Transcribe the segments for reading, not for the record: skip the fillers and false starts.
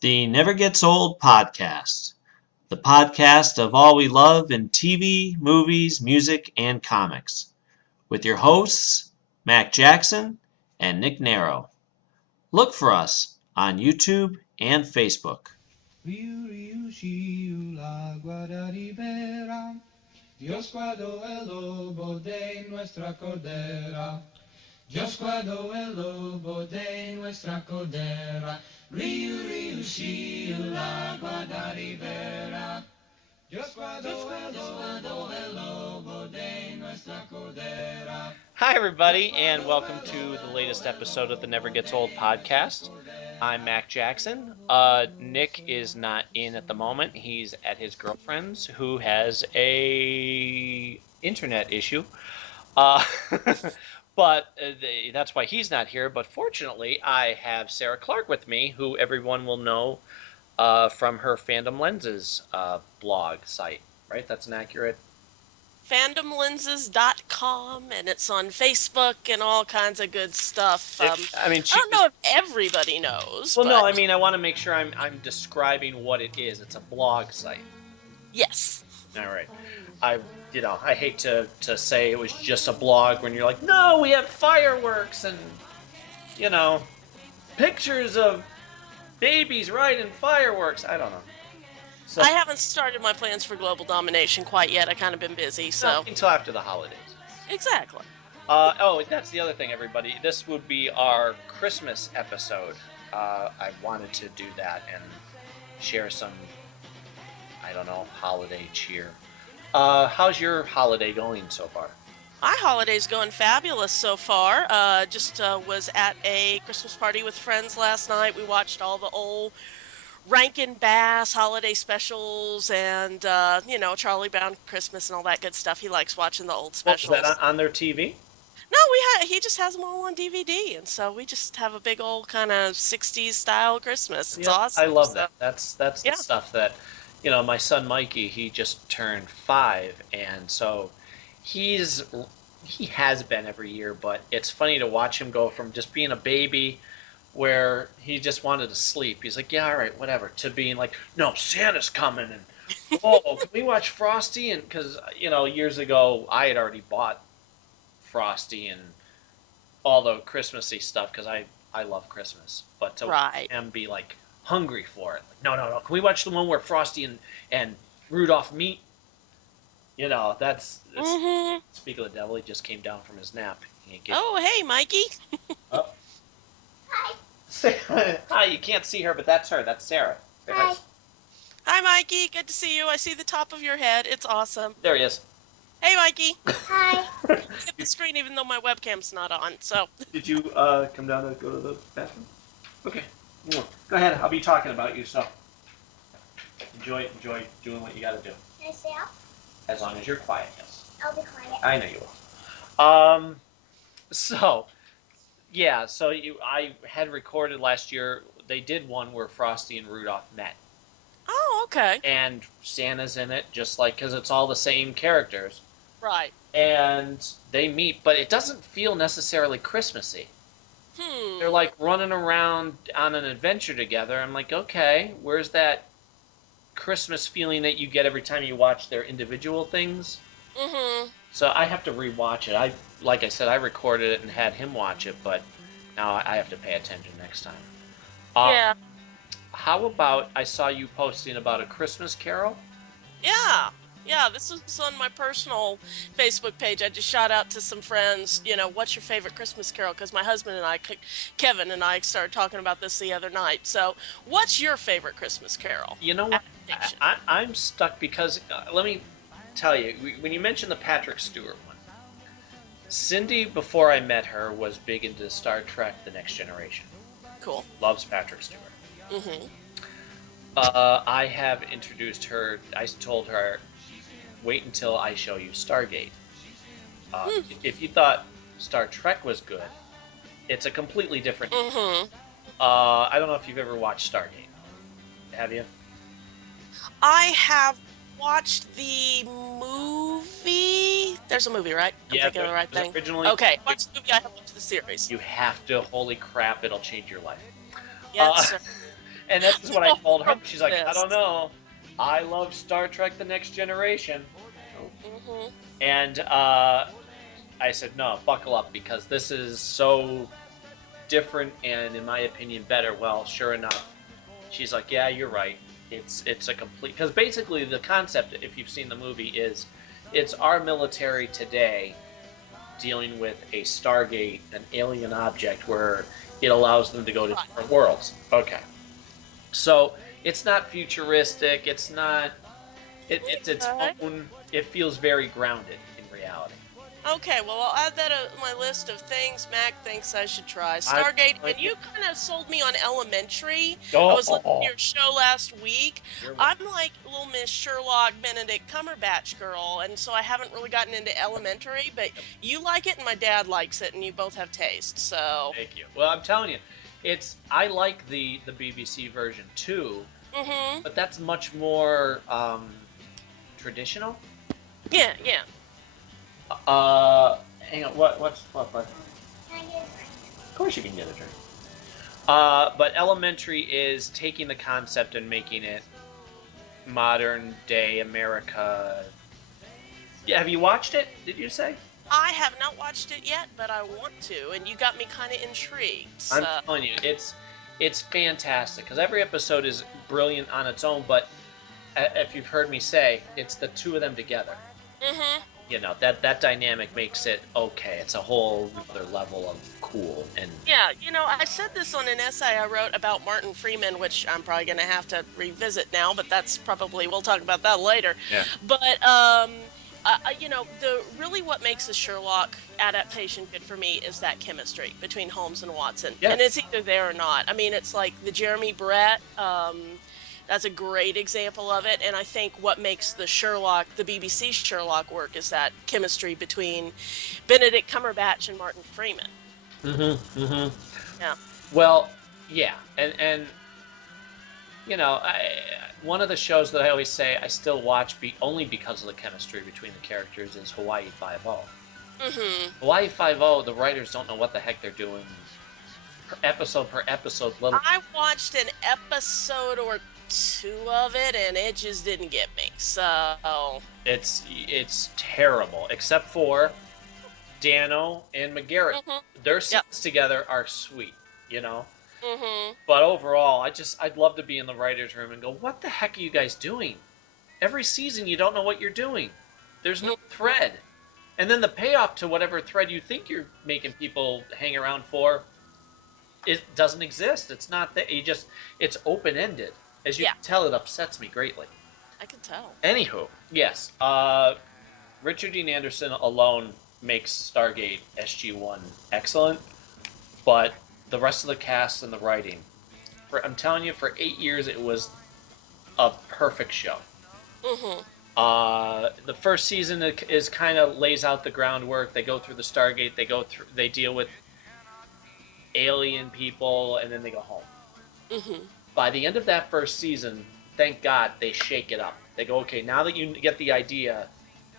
The Never Gets Old podcast, the podcast of all we love in TV, movies, music, and comics, with your hosts, Mac Jackson and Nick Narrow. Look for us on YouTube and Facebook. Riu Chiu, l'agua da ribera, Dios guardó el lobo de nuestra cordera. Dios guardó el lobo de nuestra cordera. Riu Chiu, l'agua da ribera. Dios guardó el lobo de nuestra cordera. Hi, everybody, and welcome to the latest episode of the Never Gets Old podcast. I'm Mac Jackson. Nick is not in at the moment. He's at his girlfriend's, who has a internet issue. But that's why he's not here. But fortunately, I have Sarah Clark with me, who everyone will know from her Fandom Lenses blog site, right? That's an accurate... fandomlenses.com, and it's on Facebook and all kinds of good stuff. I don't know if everybody knows. Well, no, I want to make sure I'm describing what it is. It's a blog site. Yes. All right. I hate to say it was just a blog when you're like, no, we have fireworks and, pictures of babies riding fireworks. I don't know. So, I haven't started my plans for global domination quite yet. I've kind of been busy, so... No, until after the holidays. Exactly. That's the other thing, everybody. This would be our Christmas episode. I wanted to do that and share some, holiday cheer. How's your holiday going so far? My holiday's going fabulous so far. Just was at a Christmas party with friends last night. We watched all the old Rankin Bass holiday specials and, Charlie Brown Christmas and all that good stuff. He likes watching the old specials. Is that on their TV? No, he just has them all on DVD, and so we just have a big old kind of 60s style Christmas. It's awesome. I love that. That's the stuff that, my son Monkee, he just turned 5, and so he has been every year, but it's funny to watch him go from just being a baby where he just wanted to sleep. He's like, yeah, all right, whatever, to being like, no, Santa's coming, and can we watch Frosty? And because, years ago, I had already bought Frosty and all the Christmassy stuff because I love Christmas. But to watch him be, like, hungry for it. Like, no, can we watch the one where Frosty and Rudolph meet? That's Speak of the devil, he just came down from his nap. Oh, hey, Mikey. Oh. Hi. Hi, you can't see her, but that's her. That's Sarah. Hi. Hi, Mikey. Good to see you. I see the top of your head. It's awesome. There he is. Hey, Mikey. Hi. Hit the screen even though my webcam's not on, so. Did you come down to go to the bathroom? Okay. Go ahead. I'll be talking about you, so enjoy doing what you got to do. Can I stay up? As long as you're quiet, yes. I'll be quiet. I know you will. So I had recorded last year. They did one where Frosty and Rudolph met. Oh, okay. And Santa's in it, just like, because it's all the same characters. Right. And they meet, but it doesn't feel necessarily Christmassy. They're like running around on an adventure together. I'm like, okay, where's that Christmas feeling that you get every time you watch their individual things? Mm-hmm. So I have to rewatch it. Like I said, I recorded it and had him watch it, but now I have to pay attention next time. Yeah. How about, I saw you posting about A Christmas Carol? Yeah, this was on my personal Facebook page. I just shot out to some friends, what's your favorite Christmas carol? Because my husband and I, Kevin and I, started talking about this the other night. So, what's your favorite Christmas carol? You know what? I'm stuck because, let me tell you, when you mentioned the Patrick Stewart one, Cindy, before I met her, was big into Star Trek The Next Generation. Cool. Loves Patrick Stewart. Mm-hmm. I have introduced her, I told her, wait until I show you Stargate. If you thought Star Trek was good, it's a completely different... Mm-hmm. I don't know if you've ever watched Stargate. Have you? I have watched the movie. There's a movie, right? I'm thinking of the right thing. Originally, okay, watch the movie. I have watched the series. You have to. Holy crap! It'll change your life. Yes. And this is what I told her. She's like, I Yes. don't know. I love Star Trek: The Next Generation. Mhm. And I said, no, buckle up, because this is so different and, in my opinion, better. Well, sure enough, she's like, yeah, you're right. It's a complete, because basically the concept, if you've seen the movie, is it's our military today dealing with a Stargate, an alien object, where it allows them to go to different worlds. Okay. So it's not futuristic. It's not. It's its own. It feels very grounded in reality. Okay, well, I'll add that to my list of things Mac thinks I should try. Stargate, and you kind of sold me on Elementary. I was listening to your show last week. I'm like little Miss Sherlock Benedict Cumberbatch girl, and so I haven't really gotten into Elementary, but you like it, and my dad likes it, and you both have taste, so... Thank you. Well, I'm telling you, I like the BBC version too, but that's much more traditional. Yeah. Hang on. What? Of course you can get a drink. But Elementary is taking the concept and making it modern day America. Yeah, have you watched it? Did you say? I have not watched it yet, but I want to, and you got me kind of intrigued. So. I'm telling you, it's fantastic, because every episode is brilliant on its own, but if you've heard me say, it's the two of them together. You know, that dynamic makes it okay. It's a whole other level of cool. And yeah, you know, I said this on an essay I wrote about Martin Freeman, which I'm probably going to have to revisit now, but that's probably, we'll talk about that later. Yeah. But, you know, really what makes the Sherlock adaptation good for me is that chemistry between Holmes and Watson. Yes. And it's either there or not. I mean, it's like the Jeremy Brett, that's a great example of it, and I think what makes the BBC Sherlock work is that chemistry between Benedict Cumberbatch and Martin Freeman. Yeah. Well, yeah, and you know, one of the shows that I always say I still watch only because of the chemistry between the characters is Hawaii Five-0. Hawaii Five-0, the writers don't know what the heck they're doing per episode. I watched an episode or two of it, and it just didn't get me. So it's terrible, except for Dano and McGarrett. Their scenes together are sweet, you know. But overall, I'd love to be in the writers' room and go, what the heck are you guys doing? Every season, you don't know what you're doing. There's no thread, and then the payoff to whatever thread you think you're making people hang around for, it doesn't exist. It's not that. It's open-ended. As you can tell, it upsets me greatly. I can tell. Anywho, yes. Richard Dean Anderson alone makes Stargate SG-1 excellent, but the rest of the cast and the writing, I'm telling you, for 8 years, it was a perfect show. The first season is kind of lays out the groundwork. They go through the Stargate. They deal with alien people, and then they go home. By the end of that first season, thank God, they shake it up. They go, okay, now that you get the idea,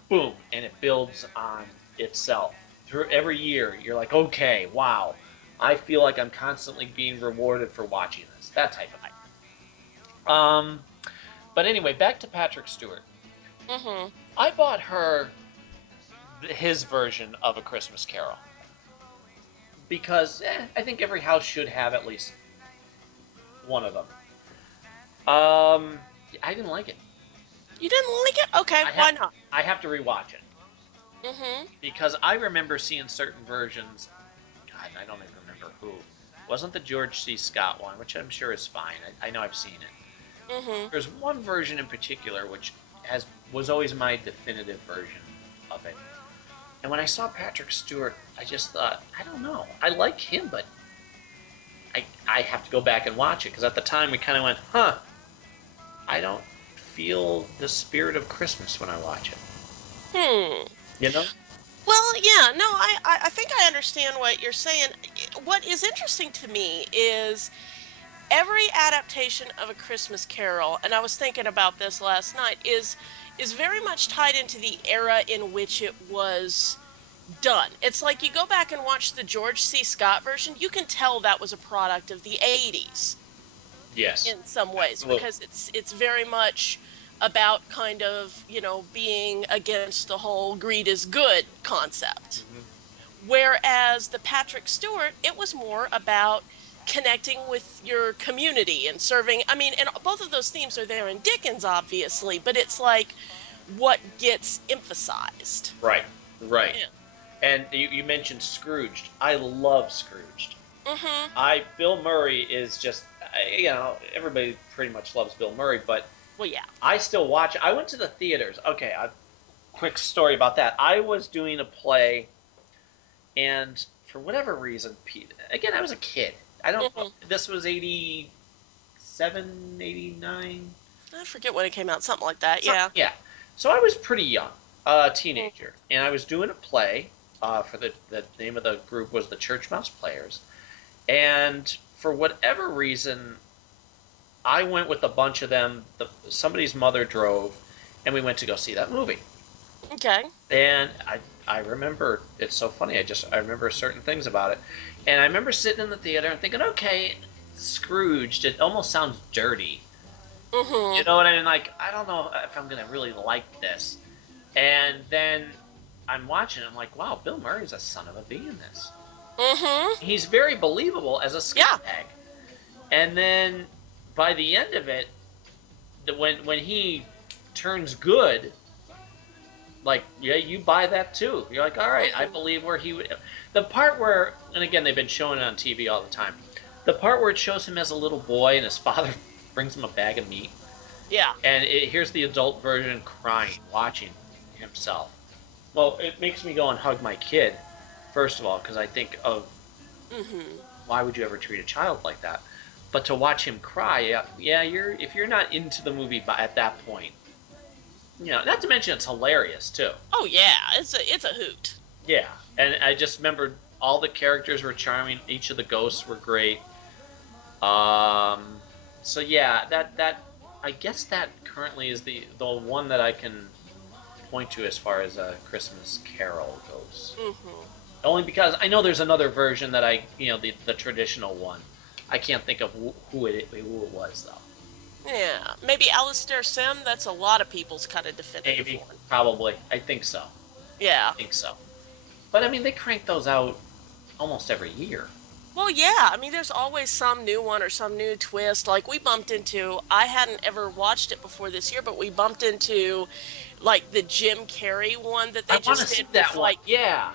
boom, and it builds on itself. Through every year, you're like, okay, wow, I feel like I'm constantly being rewarded for watching this. That type of thing. But anyway, back to Patrick Stewart. I bought her his version of A Christmas Carol, because I think every house should have at least one of them. I didn't like it. You didn't like it? Okay, why not? I have to rewatch it. Because I remember seeing certain versions. God, I don't even remember who. Wasn't the George C. Scott one, which I'm sure is fine. I know I've seen it. There's one version in particular which was always my definitive version of it. And when I saw Patrick Stewart, I just thought, I don't know. I like him, but I have to go back and watch it, because at the time we kind of went, I don't feel the spirit of Christmas when I watch it. You know? Well, yeah, no, I think I understand what you're saying. What is interesting to me is every adaptation of A Christmas Carol, and I was thinking about this last night, is very much tied into the era in which it was done. It's like you go back and watch the George C. Scott version, you can tell that was a product of the 80s. Yes. in some ways, because it's very much about kind of, being against the whole greed is good concept. Whereas the Patrick Stewart, it was more about connecting with your community and serving. I mean, and both of those themes are there in Dickens, obviously, but it's like what gets emphasized. Right. Yeah. And you mentioned Scrooged. I love Scrooged. Bill Murray is just, everybody pretty much loves Bill Murray, but Well, yeah. I still watch it. I went to the theaters. Okay, quick story about that. I was doing a play, and for whatever reason, again, I was a kid. I don't know. This was 87, 89. I forget when it came out, something like that, yeah. Yeah. So I was pretty young, a teenager, and I was doing a play. For the name of the group was the Church Mouse Players, and for whatever reason, I went with a bunch of them. Somebody's mother drove, and we went to go see that movie. Okay. And I remember, it's so funny. I remember certain things about it, and I remember sitting in the theater and thinking, okay, Scrooged. It almost sounds dirty. You know what I mean? Like, I don't know if I'm gonna really like this. And then I'm watching, I'm like, wow, Bill Murray's a son of a bee in this. He's very believable as a scumbag. And then by the end of it, when he turns good, like, yeah, you buy that too. You're like, all right, I believe where he would. The part where, and again, they've been showing it on TV all the time. The part where it shows him as a little boy and his father brings him a bag of meat. Yeah. And here's the adult version crying, watching himself. Well, it makes me go and hug my kid, first of all, because I think of why would you ever treat a child like that? But to watch him cry, if you're not into the movie at that point, not to mention it's hilarious too. Oh yeah, it's a hoot. Yeah, and I just remembered all the characters were charming. Each of the ghosts were great. So yeah, that I guess that currently is the one that I can point to as far as a Christmas Carol goes. Only because I know there's another version that the traditional one. I can't think of who it was though. Yeah, maybe Alistair Sim. That's a lot of people's kind of definitive Maybe, one. probably. I think so. Yeah. I think so. But I mean, they crank those out almost every year. Well, yeah. I mean, there's always some new one or some new twist. Like we bumped into. I hadn't ever watched it before this year, but we bumped into, like, the Jim Carrey one that they just did. That one. Yeah.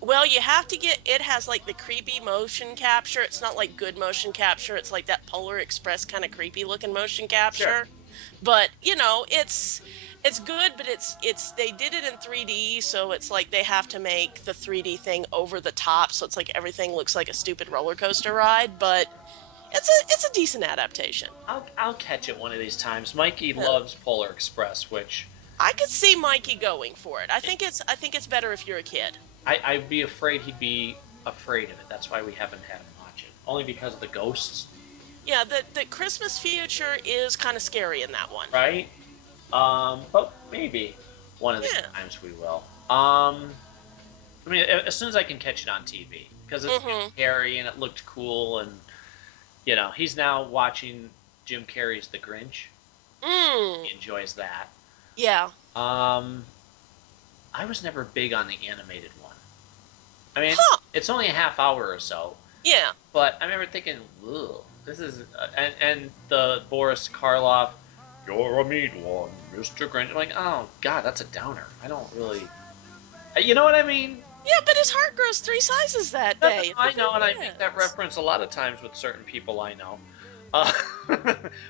Well, you have to get. It has like the creepy motion capture. It's not like good motion capture. It's like that Polar Express kind of creepy looking motion capture. Sure. But it's good. But it's they did it in 3D, so it's like they have to make the 3D thing over the top. So it's like everything looks like a stupid roller coaster ride. But it's a decent adaptation. I'll catch it one of these times. Mikey loves Polar Express, which I could see Mikey going for it. I think it's better if you're a kid. I'd be afraid he'd be afraid of it. That's why we haven't had him watch it. Only because of the ghosts. Yeah, the Christmas future is kind of scary in that one. Right? But maybe one of these times we will. I mean, as soon as I can catch it on TV. Because it's scary and it looked cool. And, he's now watching Jim Carrey's The Grinch. He enjoys that. Yeah. I was never big on the animated one. I mean, it's only a half hour or so. Yeah. But I remember thinking, ugh, this is... and the Boris Karloff, you're a mean one, Mr. Grinch. I'm like, oh, God, that's a downer. I don't really... You know what I mean? Yeah, but his heart grows 3 sizes that day. I know, and I make that reference a lot of times with certain people I know.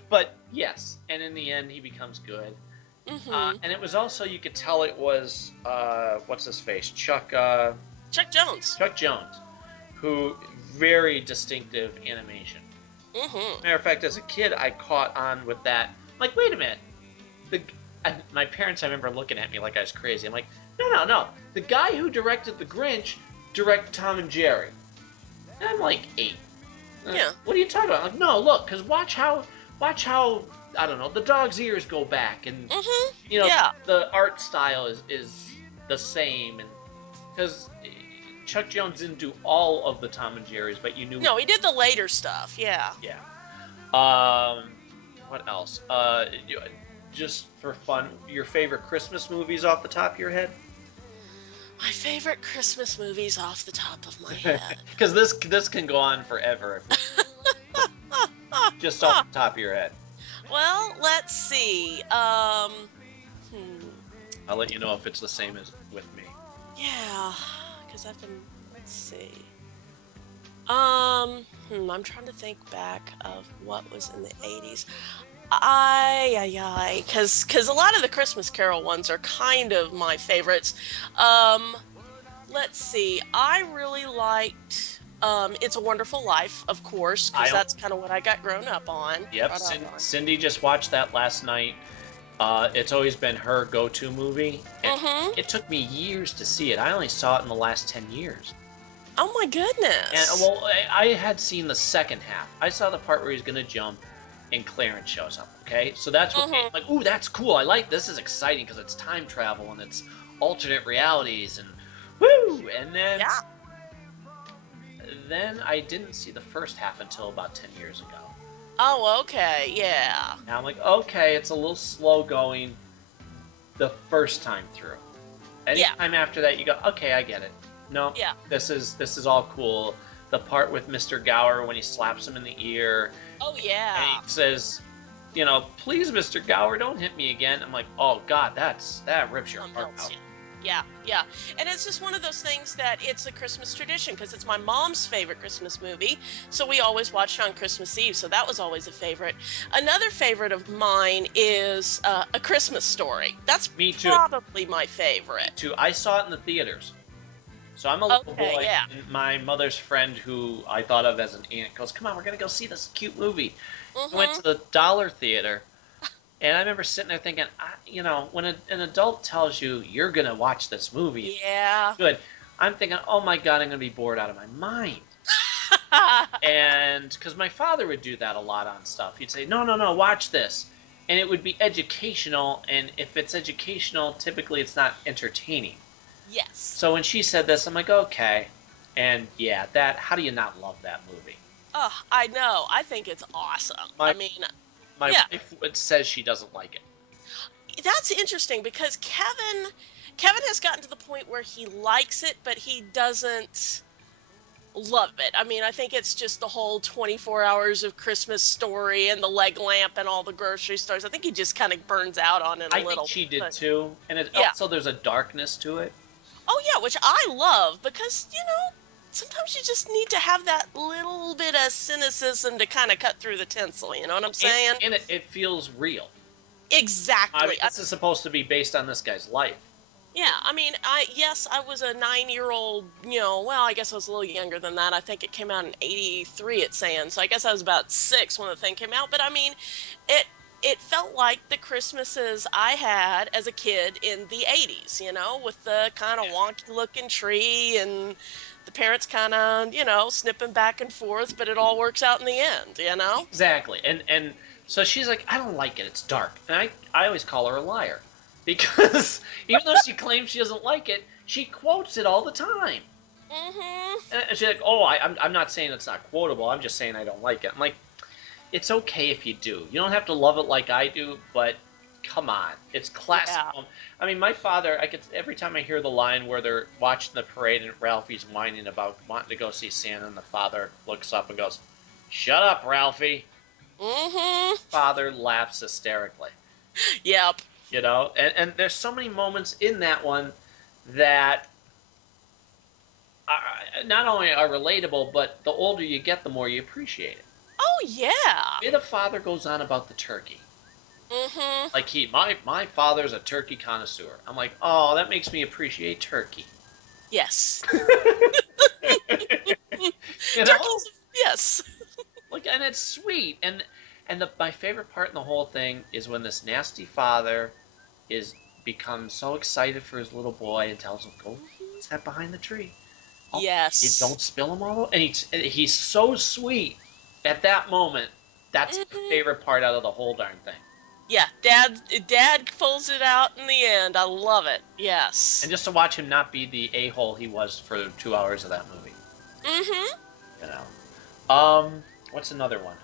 But, yes, and in the end, he becomes good. And it was also, you could tell it was, what's his face? Chuck Jones. Chuck Jones, who, very distinctive animation. Matter of fact, as a kid, I caught on with that. I'm like, wait a minute. My parents, I remember looking at me like I was crazy. I'm like, no. The guy who directed The Grinch directed Tom and Jerry. And I'm like 8. Yeah. What are you talking about? I'm like, no, look, because watch how, I don't know, the dog's ears go back, and the art style is the same, and because Chuck Jones didn't do all of the Tom and Jerry's, but you knew. No, he did the later stuff. Yeah. Yeah. What else? Just for fun, your favorite Christmas movies off the top of your head? My favorite Christmas movies off the top of my head. Because this can go on forever. Just off the top of your head. Well, let's see. I'll let you know if it's the same as with me. Yeah, because I've been. Let's see. I'm trying to think back of what was in the 80s. Because a lot of the Christmas Carol ones are kind of my favorites. Let's see. I really liked It's a Wonderful Life, of course, because that's kind of what I got grown up on. Yep, Cindy just watched that last night. It's always been her go-to movie. And it took me years to see it. I only saw it in the last 10 years. Oh my goodness! And well, I had seen the second half. I saw the part where he's gonna jump, and Clarence shows up. Okay, so that's what like, ooh, that's cool. I like this. Is exciting because it's time travel and it's alternate realities and woo. And then I didn't see the first half until about 10 years ago. Oh, okay, yeah. Now I'm like, okay, it's a little slow going the first time through. Anytime after that, you go, okay, I get it. No, this is all cool. The part with Mr. Gower when he slaps him in the ear. Oh, yeah. And he says, you know, please, Mr. Gower, don't hit me again. I'm like, oh, God, that rips your heart out. Yeah. And it's just one of those things that it's a Christmas tradition because it's my mom's favorite Christmas movie. So we always watched it on Christmas Eve. So that was always a favorite. Another favorite of mine is A Christmas Story. That's probably my favorite. Too. I saw it in the theaters. So I'm a little boy, and my mother's friend, who I thought of as an aunt, goes, come on, we're going to go see this cute movie. We went to the Dollar Theater, and I remember sitting there thinking, you know, when an adult tells you you're going to watch this movie, good, I'm thinking, oh my God, I'm going to be bored out of my mind. And because my father would do that a lot on stuff. He'd say, no, watch this. And it would be educational, and if it's educational, typically it's not entertaining. Yes. So when she said this, I'm like, okay. And yeah, how do you not love that movie? Oh, I know. I think it's awesome. My wife says she doesn't like it. That's interesting because Kevin has gotten to the point where he likes it, but he doesn't love it. I mean, I think it's just the whole 24 hours of Christmas Story and the leg lamp and all the grocery stores. I think he just kind of burns out on it a little. I think she did too. And also there's a darkness to it. Oh, yeah, which I love because, you know, sometimes you just need to have that little bit of cynicism to kind of cut through the tinsel, you know what I'm saying? And it feels real. Exactly. I mean, this is supposed to be based on this guy's life. Yeah, I mean, I was a 9-year-old, you know, well, I guess I was a little younger than that. I think it came out in 83, it's saying. So I guess I was about 6 when the thing came out. But, I mean, it felt like the Christmases I had as a kid in the 80s, you know, with the kind of wonky-looking tree and the parents kind of, you know, snipping back and forth, but it all works out in the end, you know? Exactly. And so she's like, I don't like it. It's dark. And I always call her a liar. Because even though she claims she doesn't like it, she quotes it all the time. And she's like, oh, I'm not saying it's not quotable. I'm just saying I don't like it. I'm like, it's okay if you do. You don't have to love it like I do, but come on. It's classic. Yeah. I mean, my father, every time I hear the line where they're watching the parade and Ralphie's whining about wanting to go see Santa, and the father looks up and goes, shut up, Ralphie. Father laughs hysterically. Yep. You know, and there's so many moments in that one that not only are relatable, but the older you get, the more you appreciate it. Oh, yeah. The father goes on about the turkey. Like my father's a turkey connoisseur. I'm like, oh, that makes me appreciate turkey. Yes. You know? Yes. Like, and it's sweet. And my favorite part in the whole thing is when this nasty father becomes so excited for his little boy and tells him, go step behind the tree. Oh, yes. Don't spill him all over. And he's so sweet at that moment. That's my favorite part out of the whole darn thing. Yeah, Dad pulls it out in the end. I love it. Yes. And just to watch him not be the a-hole he was for 2 hours of that movie. You know. What's another one?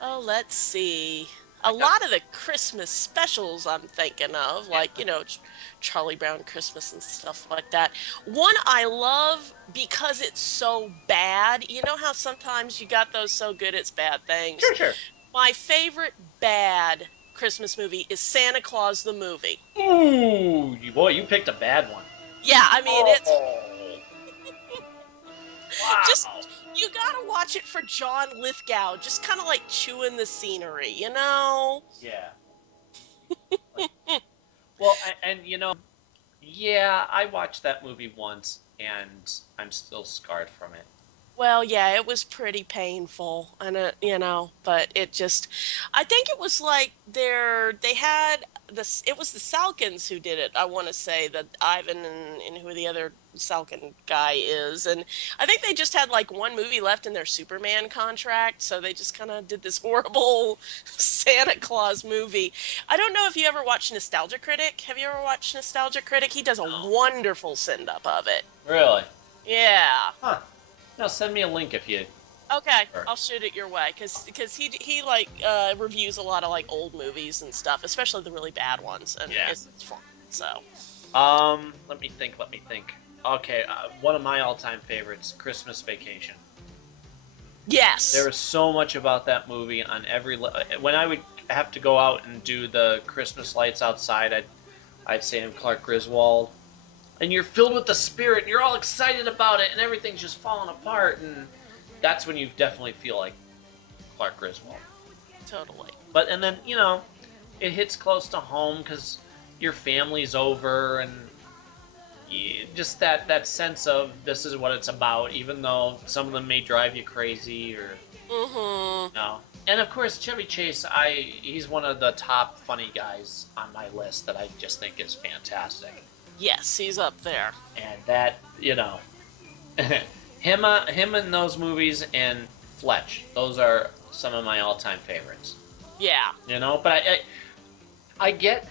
Oh, let's see. A lot of the Christmas specials I'm thinking of, like, Charlie Brown Christmas and stuff like that. One I love because it's so bad. You know how sometimes you got those so good it's bad things? Sure. My favorite bad Christmas movie is Santa Claus the movie. Ooh, boy, you picked a bad one. Yeah, I mean, it's Wow. just, you gotta watch it for John Lithgow, just kind of like chewing the scenery, Yeah. Well, and yeah, I watched that movie once, and I'm still scarred from it. Well, yeah, it was pretty painful, and but it just, I think it was like they had this. It was the Salkins who did it. I want to say that Ivan and who the other Salkin guy is, and I think they just had like one movie left in their Superman contract, so they just kind of did this horrible Santa Claus movie. I don't know if you ever watched Nostalgia Critic. Have you ever watched Nostalgia Critic? He does a wonderful send up of it. Really? Yeah. Huh. Now send me a link if you. Okay, Sure. I'll shoot it your way, because he like reviews a lot of like old movies and stuff, especially the really bad ones, and Yeah. it's fun. So. Let me think. Okay, one of my all-time favorites, Christmas Vacation. Yes. There was so much about that movie on every. When I would have to go out and do the Christmas lights outside, I'd say I'm Clark Griswold, and you're filled with the spirit, and you're all excited about it, and everything's just falling apart, and that's when you definitely feel like Clark Griswold. Totally. And then it hits close to home because your family's over, and just that sense of this is what it's about, even though some of them may drive you crazy or. Mm-hmm. No. And of course, Chevy Chase, he's one of the top funny guys on my list that I just think is fantastic. Yes, he's up there. And that, him in those movies and Fletch, those are some of my all-time favorites. Yeah. But I get,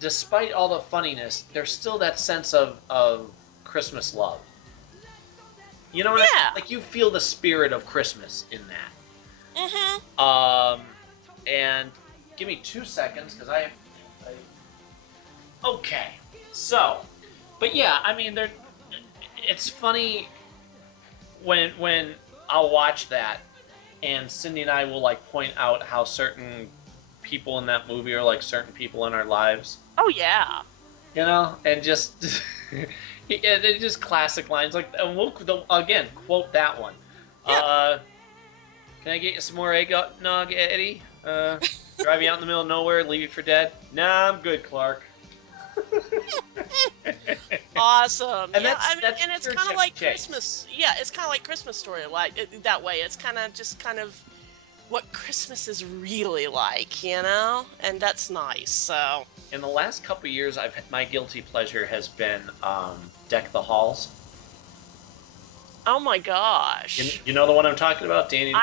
despite all the funniness, there's still that sense of Christmas love. You know what I mean? Like, you feel the spirit of Christmas in that. Mm-hmm. And give me 2 seconds, because I okay. So, but yeah, I mean, it's funny when I'll watch that, and Cindy and I will like point out how certain people in that movie are like certain people in our lives. Oh yeah. And just they're just classic lines. Like, and we'll again quote that one. Yeah. Can I get you some more eggnog, Eddie? Drive you out in the middle of nowhere, leave you for dead? Nah, I'm good, Clark. Awesome. And yeah, that's and it's pure kind of Chevy like Chase. Christmas. Yeah, it's kind of like Christmas Story, like that way. It's kind of what Christmas is really like, and that's nice. So. In the last couple of years, my guilty pleasure has been Deck the Halls. Oh my gosh. You know the one I'm talking about, Danny?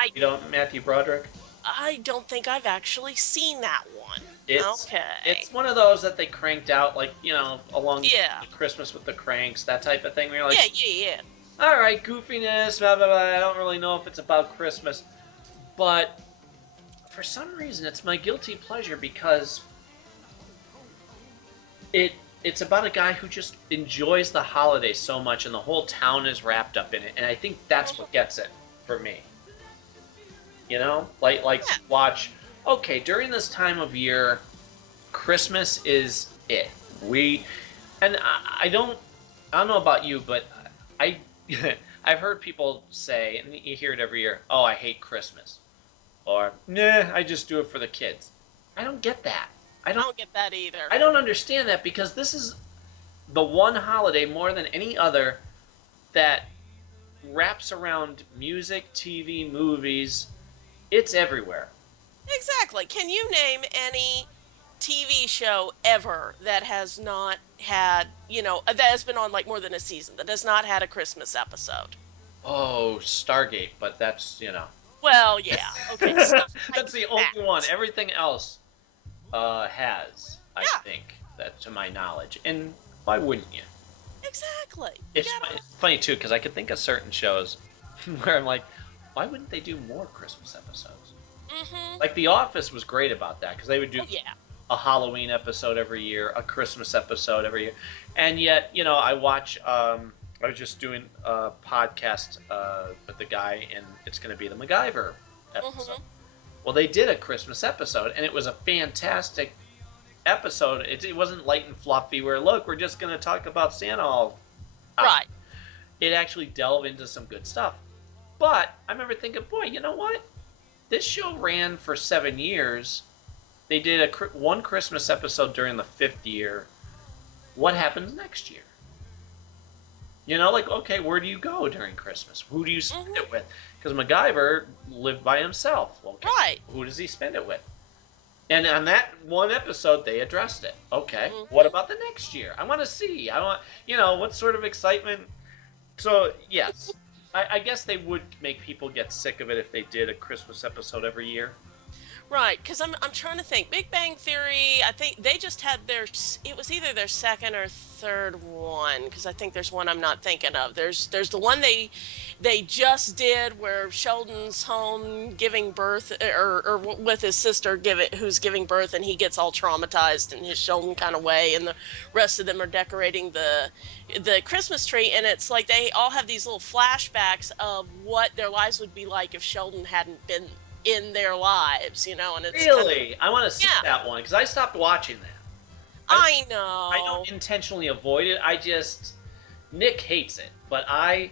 Matthew Broderick? I don't think I've actually seen that one. Okay. It's one of those that they cranked out, like, along Christmas with the Cranks, that type of thing. Where you're like, yeah. All right, goofiness, blah, blah, blah. I don't really know if it's about Christmas. But for some reason, it's my guilty pleasure because it's about a guy who just enjoys the holidays so much, and the whole town is wrapped up in it. And I think that's what gets it for me. Watch. Okay, during this time of year, Christmas is it. I don't know about you, but I've heard people say, and you hear it every year, oh, I hate Christmas. Or, nah, I just do it for the kids. I don't get that. I don't get that either. I don't understand that, because this is the one holiday more than any other that wraps around music, TV, movies. It's everywhere. Exactly. Can you name any TV show ever that has not had, that has been on like more than a season, that has not had a Christmas episode? Oh, Stargate, but that's, Well, yeah. Okay. That's the only one. Everything else has, I think, that to my knowledge. And why wouldn't you? Exactly. It's funny, too, because I could think of certain shows where I'm like, why wouldn't they do more Christmas episodes? Mm-hmm. Like The Office was great about that because they would do Oh, yeah. a Halloween episode every year, a Christmas episode every year, and yet I watch. I was just doing a podcast with the guy, and it's going to be the MacGyver episode. Mm-hmm. Well, they did a Christmas episode, and it was a fantastic episode. It wasn't light and fluffy where, look, we're just going to talk about Santa all. Right. It actually delved into some good stuff. But I remember thinking, boy, you know what? This show ran for 7 years. They did one Christmas episode during the 5th year. What happens next year? Like, okay, where do you go during Christmas? Who do you spend it with? Because MacGyver lived by himself. Okay, right. Who does he spend it with? And on that one episode, they addressed it. Okay, what about the next year? I want to see. I want, what sort of excitement. So, yes, I guess they would make people get sick of it if they did a Christmas episode every year. Right, because I'm trying to think. Big Bang Theory, I think they just had it was either their second or third one, because I think there's one I'm not thinking of. There's the one they just did where Sheldon's home giving birth, or with his sister who's giving birth, and he gets all traumatized in his Sheldon kind of way, and the rest of them are decorating the Christmas tree, and it's like they all have these little flashbacks of what their lives would be like if Sheldon hadn't been in their lives, and it's really I want to see that one because I stopped watching that. I know. I don't intentionally avoid it. Nick hates it, but I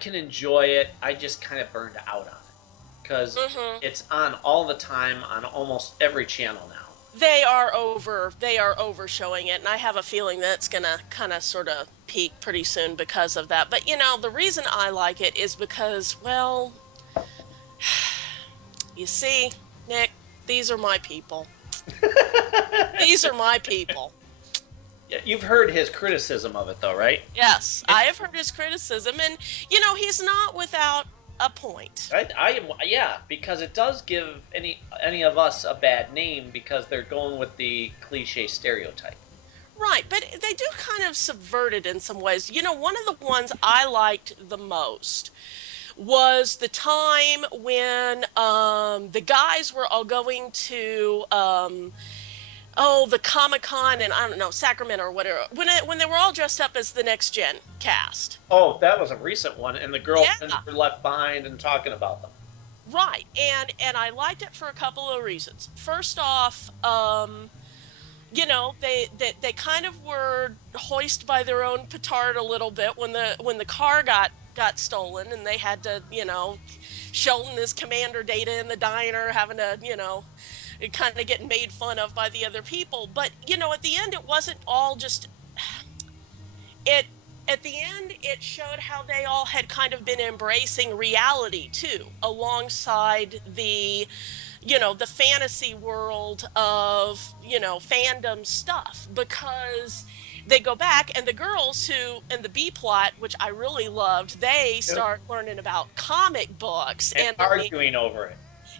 can enjoy it. I just kind of burned out on it because it's on all the time on almost every channel now. They are over showing it, and I have a feeling that it's gonna kind of sort of peak pretty soon because of that. But the reason I like it is because, well, you see, Nick, these are my people. These are my people. Yeah, you've heard his criticism of it, though, right? Yes, I have heard his criticism, and he's not without a point. Yeah, because it does give any of us a bad name because they're going with the cliche stereotype. Right, but they do kind of subvert it in some ways. One of the ones I liked the most was the time when the guys were all going to the Comic-Con in, I don't know, Sacramento or whatever, when they were all dressed up as the Next Gen cast. Oh, that was a recent one, and the girlfriends were left behind and talking about them. Right, and I liked it for a couple of reasons. First off, they kind of were hoisted by their own petard a little bit when the car got stolen, and they had to, Sheldon is Commander Data in the diner, having to, kind of getting made fun of by the other people. But, at the end, it wasn't all just, at the end, it showed how they all had kind of been embracing reality, too, alongside the fantasy world of, fandom stuff, because they go back, and the girls in the B plot, which I really loved, they start learning about comic books and arguing over it.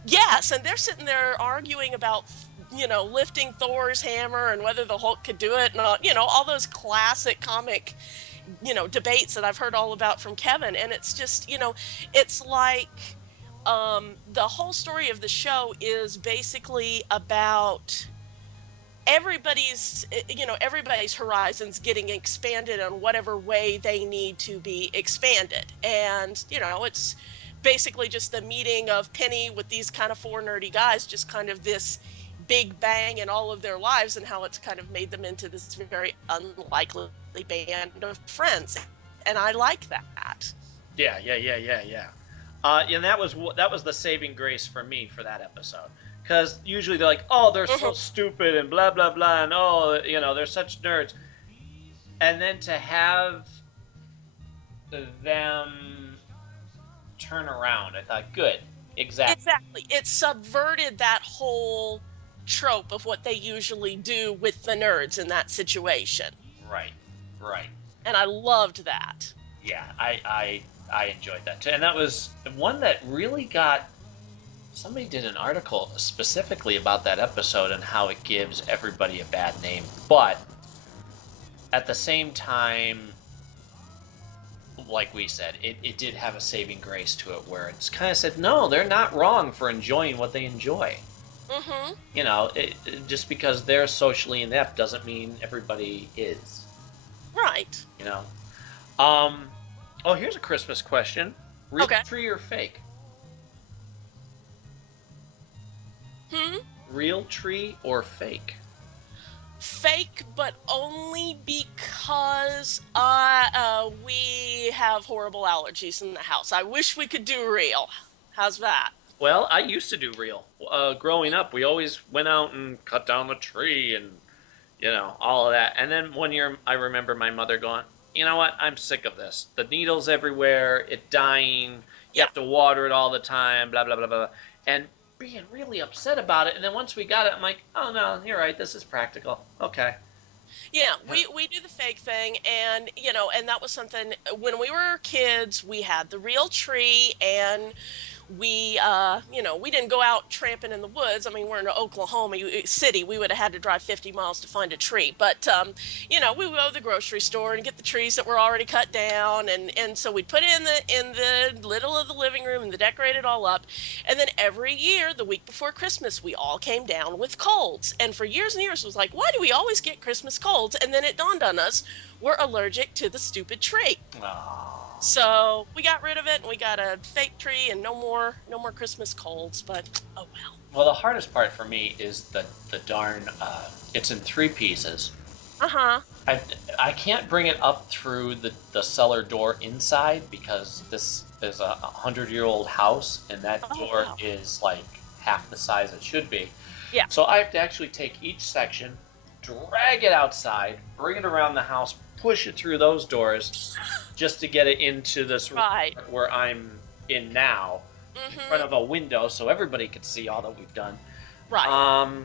Yes, and they're sitting there arguing about, lifting Thor's hammer and whether the Hulk could do it, and all those classic comic, debates that I've heard all about from Kevin. And it's just, it's like the whole story of the show is basically about everybody's horizons getting expanded in whatever way they need to be expanded. And, it's basically just the meeting of Penny with these kind of four nerdy guys, just kind of this big bang in all of their lives, and how it's kind of made them into this very unlikely band of friends. And I like that. Yeah. And that was the saving grace for me for that episode. Because usually they're like, oh, they're so stupid and blah, blah, blah, and oh, they're such nerds. And then to have them turn around, I thought, good, exactly. Exactly. It subverted that whole trope of what they usually do with the nerds in that situation. Right. And I loved that. Yeah, I enjoyed that too. And that was one that really got... Somebody did an article specifically about that episode and how it gives everybody a bad name. But at the same time, like we said, it did have a saving grace to it, where it's kind of said, no, they're not wrong for enjoying what they enjoy. Mm-hmm. You know, just because they're socially inept doesn't mean everybody is. Right. You know. Oh, here's a Christmas question: real tree or fake? Real tree or fake? Fake, but only because we have horrible allergies in the house. I wish we could do real. How's that? Well, I used to do real. Growing up, we always went out and cut down the tree and, you know, all of that. And then one year, I remember my mother going, you know what? I'm sick of this. The needles everywhere. It's dying. You have to water it all the time. Blah, blah, blah, blah. And being really upset about it. And then once we got it, I'm like, oh, no, you're right. This is practical. Okay. Yeah, we do the fake thing, and, you know, and that was something, when we were kids, we had the real tree, and we, you know, we didn't go out tramping in the woods. I mean, we're in Oklahoma City. We would have had to drive 50 miles to find a tree. But, you know, we would go to the grocery store and get the trees that were already cut down. And so we'd put it in the middle of the living room and decorate it all up. And then every year, the week before Christmas, we all came down with colds. And for years and years, it was like, why do we always get Christmas colds? And then it dawned on us, we're allergic to the stupid tree. Oh. So we got rid of it, and we got a fake tree, and no more Christmas colds. But oh well. Well, the hardest part for me is the darn. It's in 3 pieces. I can't bring it up through the cellar door inside, because this is a 100-year-old house, and that door is like half the size it should be. Yeah. So I have to actually take each section, drag it outside, bring it around the house, push it through those doors, just to get it into this room where I'm in now, in front of a window, so everybody could see all that we've done. Right.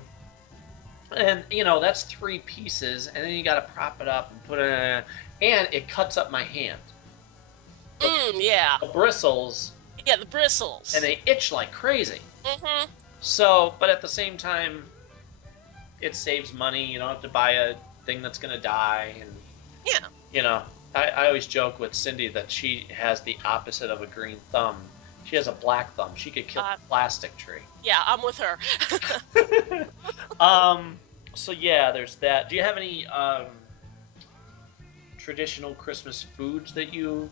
And, you know, that's 3 pieces, and then you got to prop it up and put it in, and it cuts up my hand. Yeah. The bristles. Yeah, the bristles. And they itch like crazy. So, but at the same time, it saves money. You don't have to buy a thing that's going to die. And, yeah. You know, I always joke with Cindy that she has the opposite of a green thumb. She has a black thumb. She could kill a plastic tree. Yeah, I'm with her. So yeah, there's that. Do you have any traditional Christmas foods that you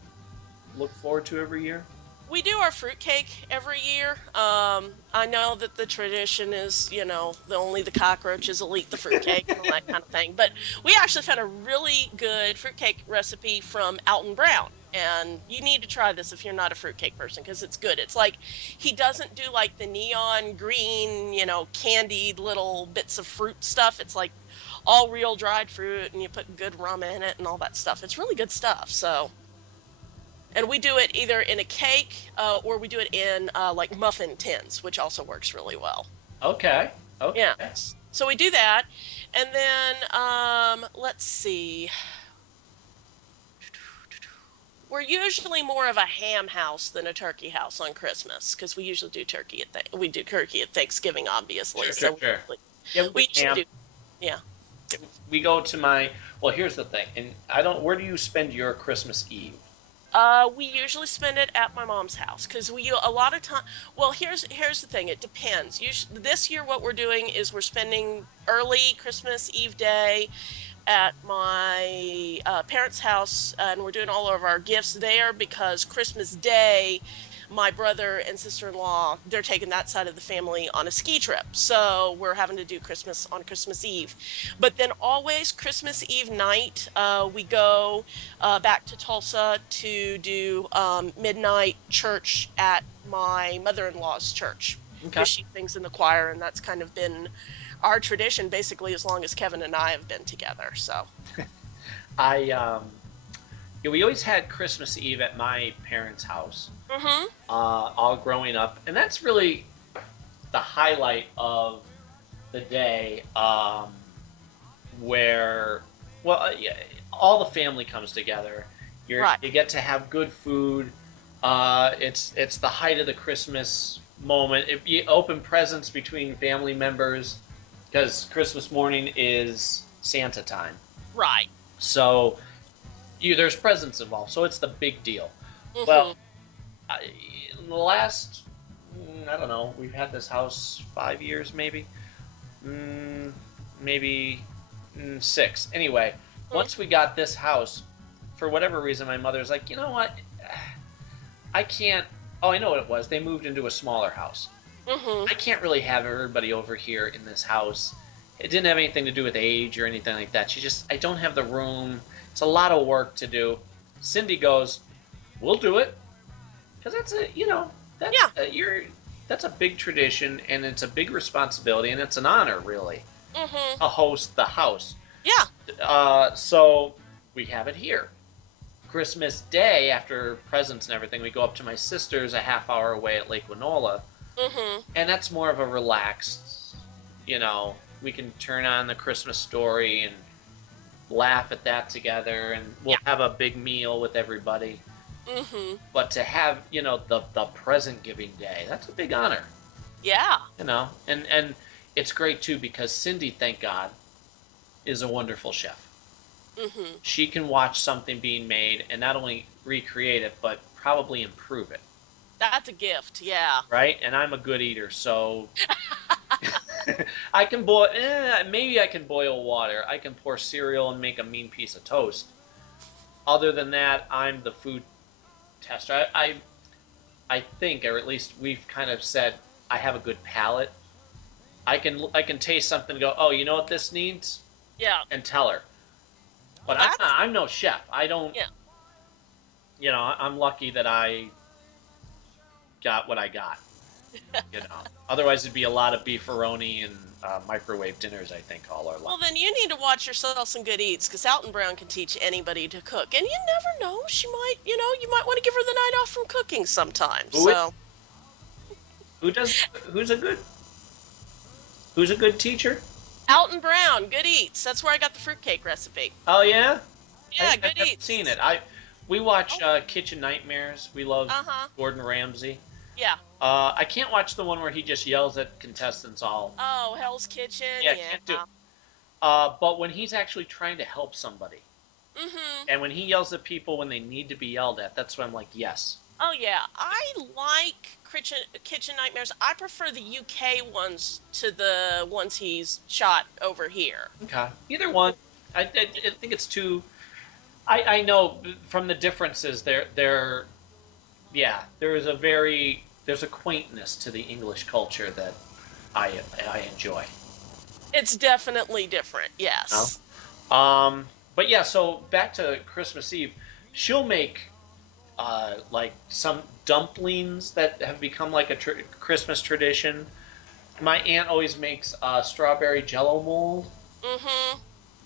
look forward to every year? We do our fruitcake every year. I know that the tradition is, you know, only the cockroaches will eat the fruitcake and all that kind of thing. But we actually found a really good fruitcake recipe from Alton Brown. And you need to try this if you're not a fruitcake person, because it's good. It's like, he doesn't do like the neon green, you know, candied little bits of fruit stuff. It's like all real dried fruit, and you put good rum in it and all that stuff. It's really good stuff. So, and we do it either in a cake or we do it in like muffin tins, which also works really well. Okay. Okay. Yeah. So we do that, and then let's see. We're usually more of a ham house than a turkey house on Christmas, because we usually do turkey at Thanksgiving, obviously. Sure. Yeah, we usually do. Yeah. We go to well, here's the thing, and where do you spend your Christmas Eve? We usually spend it at my mom's house, because a lot of time. Well, here's the thing. It depends. This year, what we're doing is we're spending early Christmas Eve day at my parents' house, and we're doing all of our gifts there, because Christmas Day, my brother and sister-in-law, they're taking that side of the family on a ski trip. So we're having to do Christmas on Christmas Eve. But then always Christmas Eve night, we go back to Tulsa to do midnight church at my mother-in-law's church. Okay. She sings in the choir, and that's kind of been our tradition basically as long as Kevin and I have been together. So we always had Christmas Eve at my parents' house, all growing up, and that's really the highlight of the day, where all the family comes together. You get to have good food. It's the height of the Christmas moment. You open presents between family members, because Christmas morning is Santa time. Right. So there's presents involved, so it's the big deal. Mhm. Well, in the last, I don't know, we've had this house 5 years, maybe, maybe 6. Anyway, once we got this house, for whatever reason, my mother's like, you know what, I can't. Oh, I know what it was. They moved into a smaller house. Mhm. I can't really have everybody over here in this house. It didn't have anything to do with age or anything like that. I don't have the room. It's a lot of work to do. Cindy goes, we'll do it. Because that's that's a big tradition, and it's a big responsibility, and it's an honor, really, Mhm. to host the house. Yeah. So we have it here. Christmas Day, after presents and everything, we go up to my sister's a half hour away at Lake Winola, Mhm. and that's more of a relaxed, we can turn on the Christmas Story and laugh at that together, and we'll have a big meal with everybody. Mhm. But to have, the present giving day, that's a big honor. Yeah. And it's great too, because Cindy, thank God, is a wonderful chef. Mhm. She can watch something being made and not only recreate it, but probably improve it. That's a gift. Yeah. Right? And I'm a good eater, so I can boil. Maybe I can boil water. I can pour cereal and make a mean piece of toast. Other than that, I'm the food tester. I think, or at least we've kind of said, I have a good palate. I can taste something and go, oh, you know what this needs, Yeah. and tell her. But Well, I'm no chef. I don't. Yeah. I'm lucky that I got what I got. Otherwise it'd be a lot of beefaroni and microwave dinners, I think, all our life. Well, then you need to watch yourself some good eats, because Alton Brown can teach anybody to cook, and you never know, she might, you might want to give her the night off from cooking sometimes. Who's a good teacher? Alton Brown, Good Eats. That's where I got the fruitcake recipe. Oh yeah. Yeah, I've Good never Eats. seen it. We watch Kitchen Nightmares. We love Gordon Ramsay. Yeah. I can't watch the one where he just yells at contestants all. Oh, Hell's Kitchen. Yeah, can't do. But when he's actually trying to help somebody, and when he yells at people when they need to be yelled at, that's when I'm like, yes. Oh yeah, I like Kitchen Nightmares. I prefer the UK ones to the ones he's shot over here. Okay, either one. I think it's too. I know from the differences there's a quaintness to the English culture that I enjoy. It's definitely different, yes. But yeah, so back to Christmas Eve, she'll make like some dumplings that have become like a Christmas tradition. My aunt always makes strawberry Jello mold,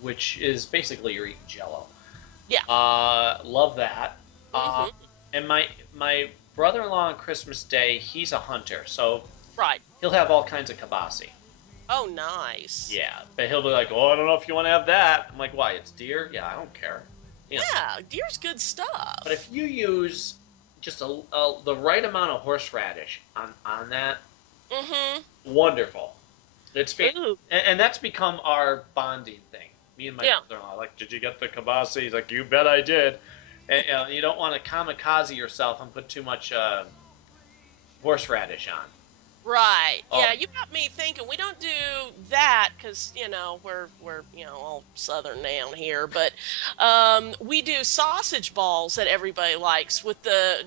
which is basically you're eating Jello. Yeah. Love that. And my brother-in-law on Christmas Day, he's a hunter, so he'll have all kinds of kibasi. Oh, nice. Yeah, but he'll be like, oh, I don't know if you want to have that. I'm like, why? It's deer? Yeah, I don't care. Yeah, deer's good stuff. But if you use just the right amount of horseradish on that, wonderful. And that's become our bonding thing. Me and my brother-in-law, like, did you get the kibasi? He's like, you bet I did. And you don't want to kamikaze yourself and put too much horseradish on. Right. Oh. Yeah, you got me thinking. We don't do that because, we're all Southern down here. But we do sausage balls that everybody likes with the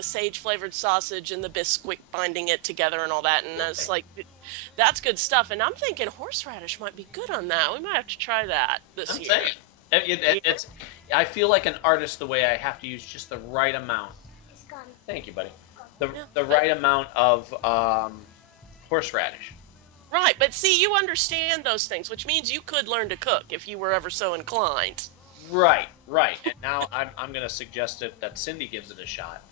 sage flavored sausage and the Bisquick binding it together and all that. And it's like, that's good stuff. And I'm thinking horseradish might be good on that. We might have to try that this year. I feel like an artist the way I have to use just the right amount. Thank you, buddy. The right amount of horseradish. Right, but see, you understand those things, which means you could learn to cook if you were ever so inclined. Right. And now I'm going to suggest that Cindy gives it a shot.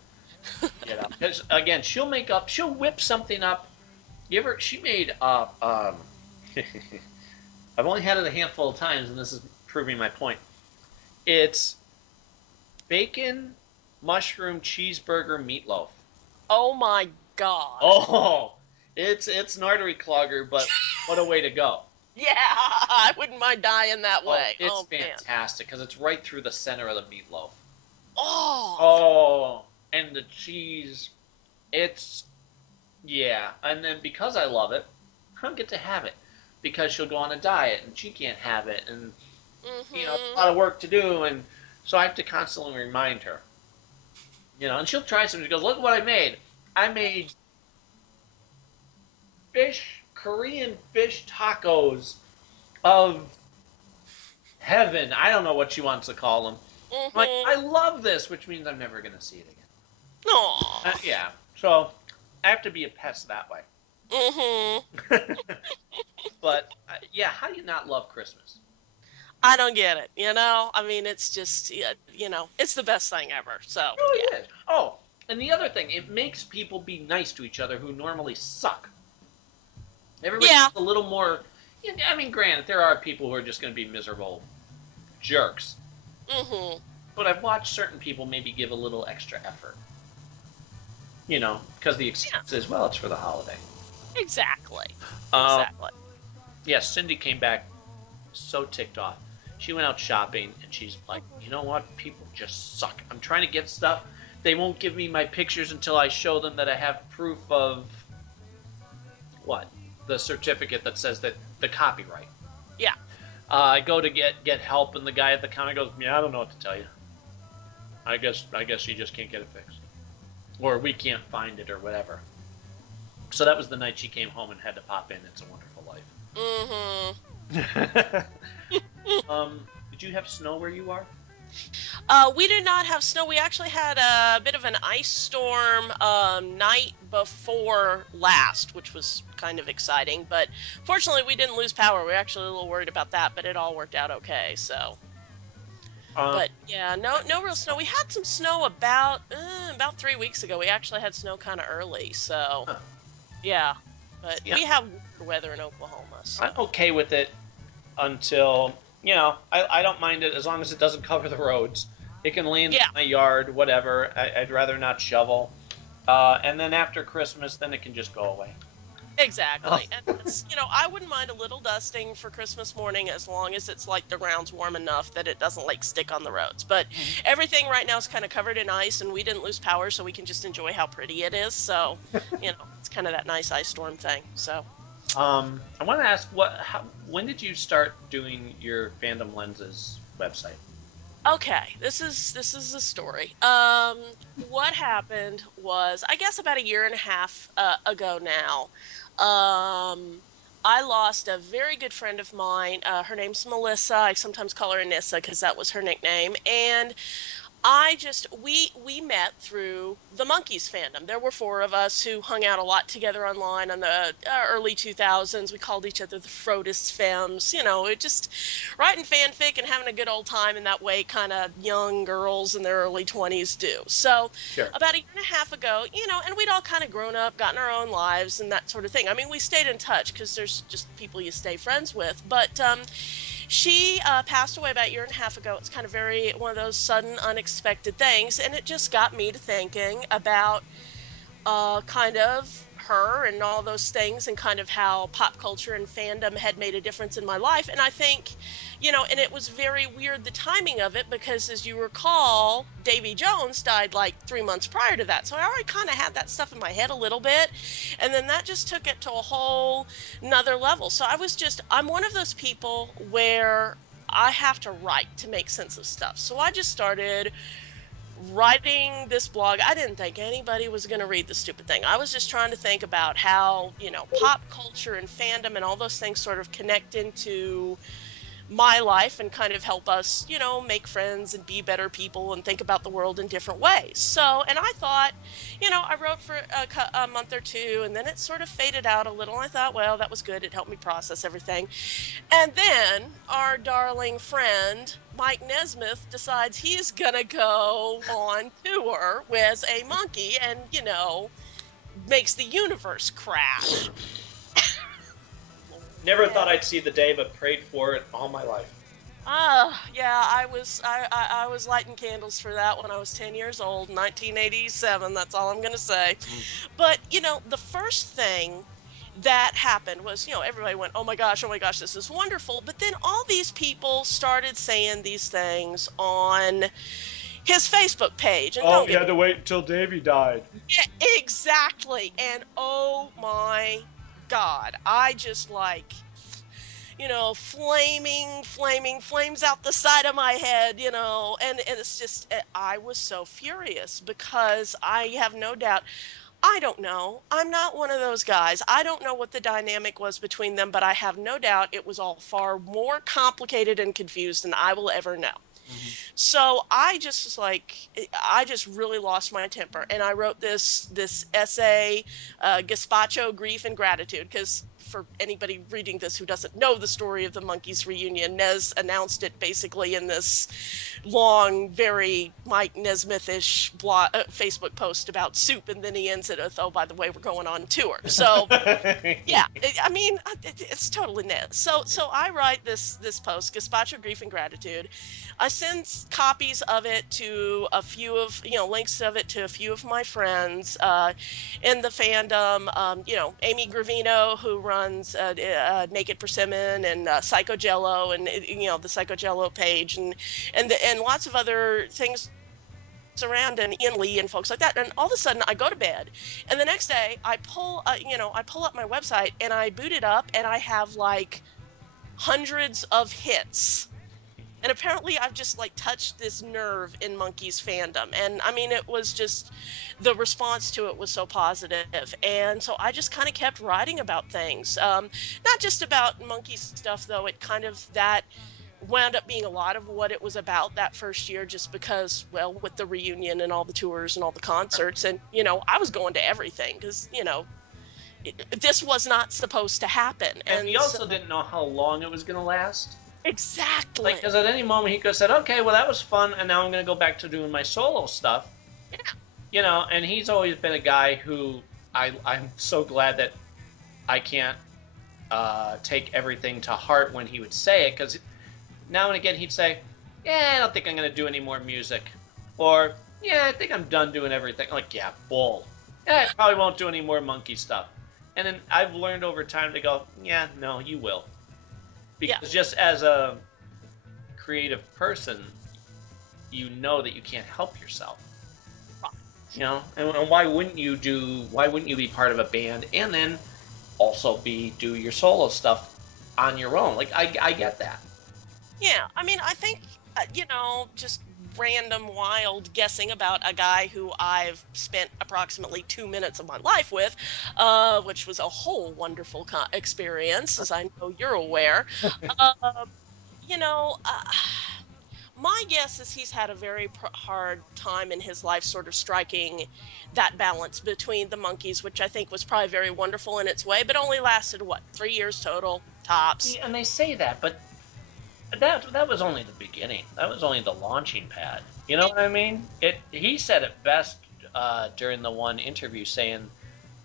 Because again, she'll whip something up. She made I've only had it a handful of times, and this is proving my point. It's bacon, mushroom, cheeseburger, meatloaf. Oh my God! Oh, it's an artery clogger, but what a way to go! Yeah, I wouldn't mind dying that Oh, way. it's Oh, man. fantastic because it's right through the center of the meatloaf. Oh. Oh, and the cheese. It's, yeah. And then because I love it, I don't get to have it because she'll go on a diet and she can't have it. And, it's a Mm-hmm. lot of work to do. And so I have to constantly remind her. And she'll try something. She goes, look what I made. I made Korean fish tacos of heaven. I don't know what she wants to call them. I'm like, I Mm-hmm. love this, which means I'm never going to see it again. Aw. Yeah. So I have to be a pest that way. Mm-hmm. But yeah, how do you not love Christmas? I don't get it, I mean, it's just, it's the best thing ever. So, It really yeah. is. Oh, and the other thing, it makes people be nice to each other who normally suck. Everybody's Yeah. a little more. I mean, granted, there are people who are just going to be miserable jerks. Mm-hmm. But I've watched certain people maybe give a little extra effort. Because the Yeah. excuse is, well, it's for the holiday. Exactly. Um, Exactly. yeah, Cindy came back so ticked off. She went out shopping and she's like, you know what? People just suck. I'm trying to get stuff. They won't give me my pictures until I show them that I have proof of what? The certificate that says that the copyright. Yeah. I go to get help and the guy at the counter goes, yeah, I don't know what to tell you. I guess you just can't get it fixed. Or we can't find it or whatever. So that was the night she came home and had to pop in It's a Wonderful Life. Mm-hmm. Did you have snow where you are? We did not have snow. We actually had a bit of an ice storm night before last, which was kind of exciting. But fortunately, we didn't lose power. We were actually a little worried about that, but it all worked out okay. So, but yeah, no real snow. We had some snow about 3 weeks ago. We actually had snow kind of early. So, yeah, but Yeah. we have weather in Oklahoma. So. I'm okay with it until, I don't mind it as long as it doesn't cover the roads. It can lay in my yard, whatever. I'd rather not shovel. And then after Christmas, then it can just go away. Exactly. And I wouldn't mind a little dusting for Christmas morning as long as it's like the ground's warm enough that it doesn't like stick on the roads. But everything right now is kind of covered in ice and we didn't lose power, so we can just enjoy how pretty it is. So, it's kind of that nice ice storm thing. So I want to ask when did you start doing your Fandom Lenses website? okay, this is the story. What happened was, I guess about a year and a half ago now, I lost a very good friend of mine. Her name's Melissa. I sometimes call her Anissa because that was her nickname. And we met through the Monkees fandom. There were 4 of us who hung out a lot together online in the early 2000s. We called each other the Frodis Femmes, just writing fanfic and having a good old time in that way kind of young girls in their early 20s do. So about a year and a half ago, and we'd all kind of grown up, gotten our own lives and that sort of thing. I mean, we stayed in touch because there's just people you stay friends with. But she passed away about a year and a half ago. It's kind of one of those sudden, unexpected things, and it just got me to thinking about kind of her and all those things and kind of how pop culture and fandom had made a difference in my life. And I think, and it was very weird, the timing of it, because as you recall, Davy Jones died like 3 months prior to that. So I already kind of had that stuff in my head a little bit. And then that just took it to a whole nother level. So I'm one of those people where I have to write to make sense of stuff. So I just started writing this blog. I didn't think anybody was going to read the stupid thing. I was just trying to think about how, pop culture and fandom and all those things sort of connect into my life and kind of help us, make friends and be better people and think about the world in different ways. So, and I thought, I wrote for a month or two and then it sort of faded out a little. I thought, well, that was good. It helped me process everything. And then our darling friend, Mike Nesmith, decides he's going to go on tour with a Monkee and, makes the universe crash. Never thought I'd see the day, but prayed for it all my life. Yeah, I was lighting candles for that when I was 10 years old, 1987. That's all I'm going to say. But, the first thing that happened was, everybody went, oh my gosh, this is wonderful. But then all these people started saying these things on his Facebook page. And you had to wait until Davey died. Yeah, exactly. And oh my God, I just flames out the side of my head, and it's just, I was so furious because I have no doubt. I don't know. I'm not one of those guys. I don't know what the dynamic was between them, but I have no doubt it was all far more complicated and confused than I will ever know. Mm-hmm. So I just really lost my temper, and I wrote this essay, Gazpacho, Grief, and Gratitude, because for anybody reading this who doesn't know the story of the Monkees reunion, Nez announced it basically in this long, very Mike Nesmith-ish Facebook post about soup, and then he ends it with, oh, by the way, we're going on tour. So, yeah, it's totally Nez. So I write this post, Gazpacho, Grief, and Gratitude. I send copies of it to a few of, links of it to a few of my friends in the fandom. Amy Gravino, who runs Naked Persimmon and Psycho Jello, and the Psycho Jello page, and lots of other things around, and Ian Lee and folks like that. And all of a sudden I go to bed, and the next day I pull up my website and I boot it up, and I have like hundreds of hits. And apparently I've just touched this nerve in Monkees fandom. And I mean, it was just, the response to it was so positive. And so I just kind of kept writing about things. Not just about Monkees stuff, though. It kind of, that wound up being a lot of what it was about that first year, just because, well, with the reunion and all the tours and all the concerts. And, I was going to everything because, this was not supposed to happen. And we also didn't know how long it was going to last. Exactly. Because at any moment he could have said, okay, well, that was fun, and now I'm going to go back to doing my solo stuff. Yeah. And he's always been a guy who I'm so glad that I can't take everything to heart when he would say it, because now and again he'd say, yeah, I don't think I'm going to do any more music. Or, yeah, I think I'm done doing everything. I'm like, yeah, bull. Yeah, I probably won't do any more Monkee stuff. And then I've learned over time to go, yeah, no, you will. Because just as a creative person, you know that you can't help yourself. And why wouldn't you be part of a band and then also do your solo stuff on your own? I get that. Yeah, I mean, I think, just random wild guessing about a guy who I've spent approximately 2 minutes of my life with, which was a whole wonderful experience, as I know you're aware. My guess is he's had a very hard time in his life sort of striking that balance between the Monkees, which I think was probably very wonderful in its way, but only lasted, 3 years total, tops. And they say that, but that was only the beginning. That was only the launching pad. You know what I mean? He said it best during the one interview, saying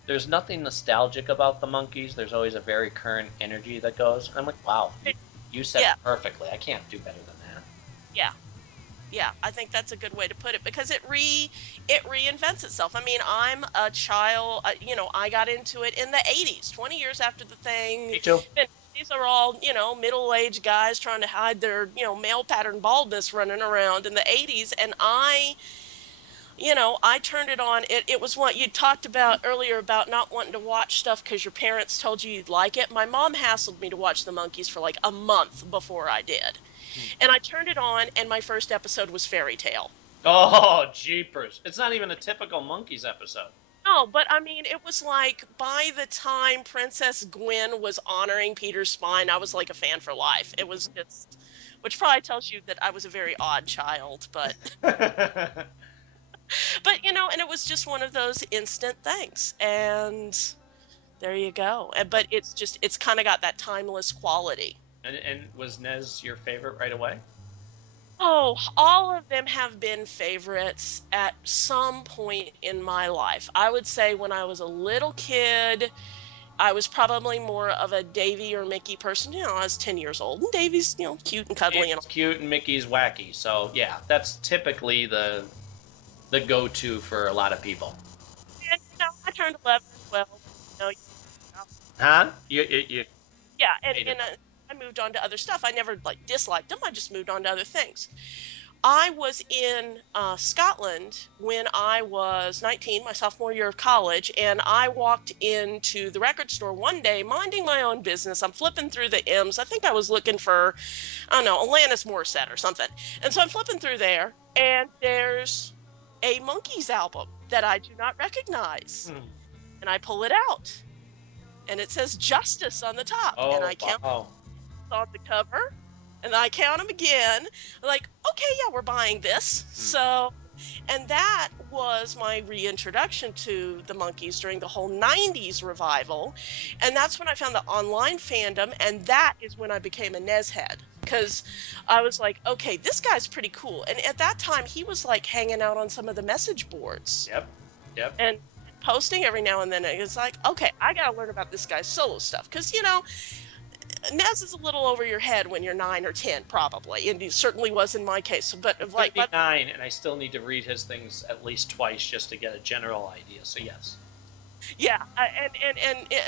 there's nothing nostalgic about the Monkees. There's always a very current energy that goes. I'm like, wow, you said it perfectly. I can't do better than that. Yeah, I think that's a good way to put it, because it reinvents itself. I mean, I'm a child, I got into it in the 80s, 20 years after the thing. Me too. These are all, middle-aged guys trying to hide their, male pattern baldness running around in the 80s. And I turned it on. It was what you talked about earlier about not wanting to watch stuff because your parents told you you'd like it. My mom hassled me to watch the Monkees for a month before I did. And I turned it on, and my first episode was Fairy Tale. Oh, jeepers. It's not even a typical Monkees episode. No, but I mean, it was by the time Princess Gwen was honoring Peter's spine, I was a fan for life. It was just, which probably tells you that I was a very odd child, but, but and it was just one of those instant things, and there you go. But it's kind of got that timeless quality. And was Nez your favorite right away? Oh, all of them have been favorites at some point in my life. I would say when I was a little kid, I was probably more of a Davy or Mickey person. I was 10 years old, and Davy's, cute and cuddly. It's cute, and Mickey's wacky. So, yeah, that's typically the go-to for a lot of people. And, I turned 11, 12, Huh? Yeah, and I moved on to other stuff. I never like disliked them. I just moved on to other things. I was in Scotland when I was 19, my sophomore year of college, and I walked into the record store one day, minding my own business. I'm flipping through the M's. I think I was looking for, I don't know, Alanis Morissette or something. And so I'm flipping through there, and there's a Monkees album that I do not recognize. And I pull it out, and it says Justice on the top. And I count on the cover, and I count them again. Like, okay, yeah, we're buying this. So, and that was my reintroduction to the Monkees during the whole 90s revival. And that's when I found the online fandom, and that is when I became a Nez head. Because I was like, okay, this guy's pretty cool. And at that time, he was like hanging out on some of the message boards. Yep. And posting every now and then. It's like, okay, I got to learn about this guy's solo stuff. Because, you know, Nez is a little over your head when you're 9 or 10, probably, and he certainly was in my case. But like 9, and I still need to read his things at least twice just to get a general idea. So yes. Yeah,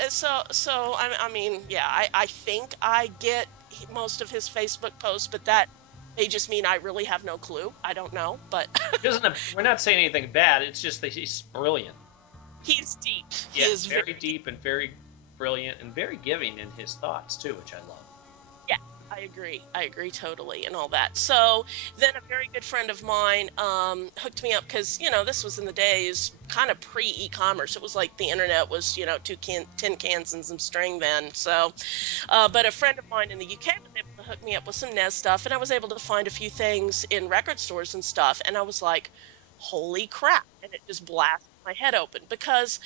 so I mean, yeah, I think I get most of his Facebook posts, but that may just mean I really have no clue. I don't know, but we're not saying anything bad. It's just that he's brilliant. He's deep. Yeah, he is very deep and very brilliant and very giving in his thoughts too, which I love. Yeah, I agree totally and all that. So then a very good friend of mine hooked me up because, you know, this was in the days kind of pre-e-commerce. It was like the internet was, you know, tin cans and some string then. So but a friend of mine in the UK was able to hook me up with some Nez stuff, and I was able to find a few things in record stores and stuff, and I was like, holy crap. And it just blasted my head open because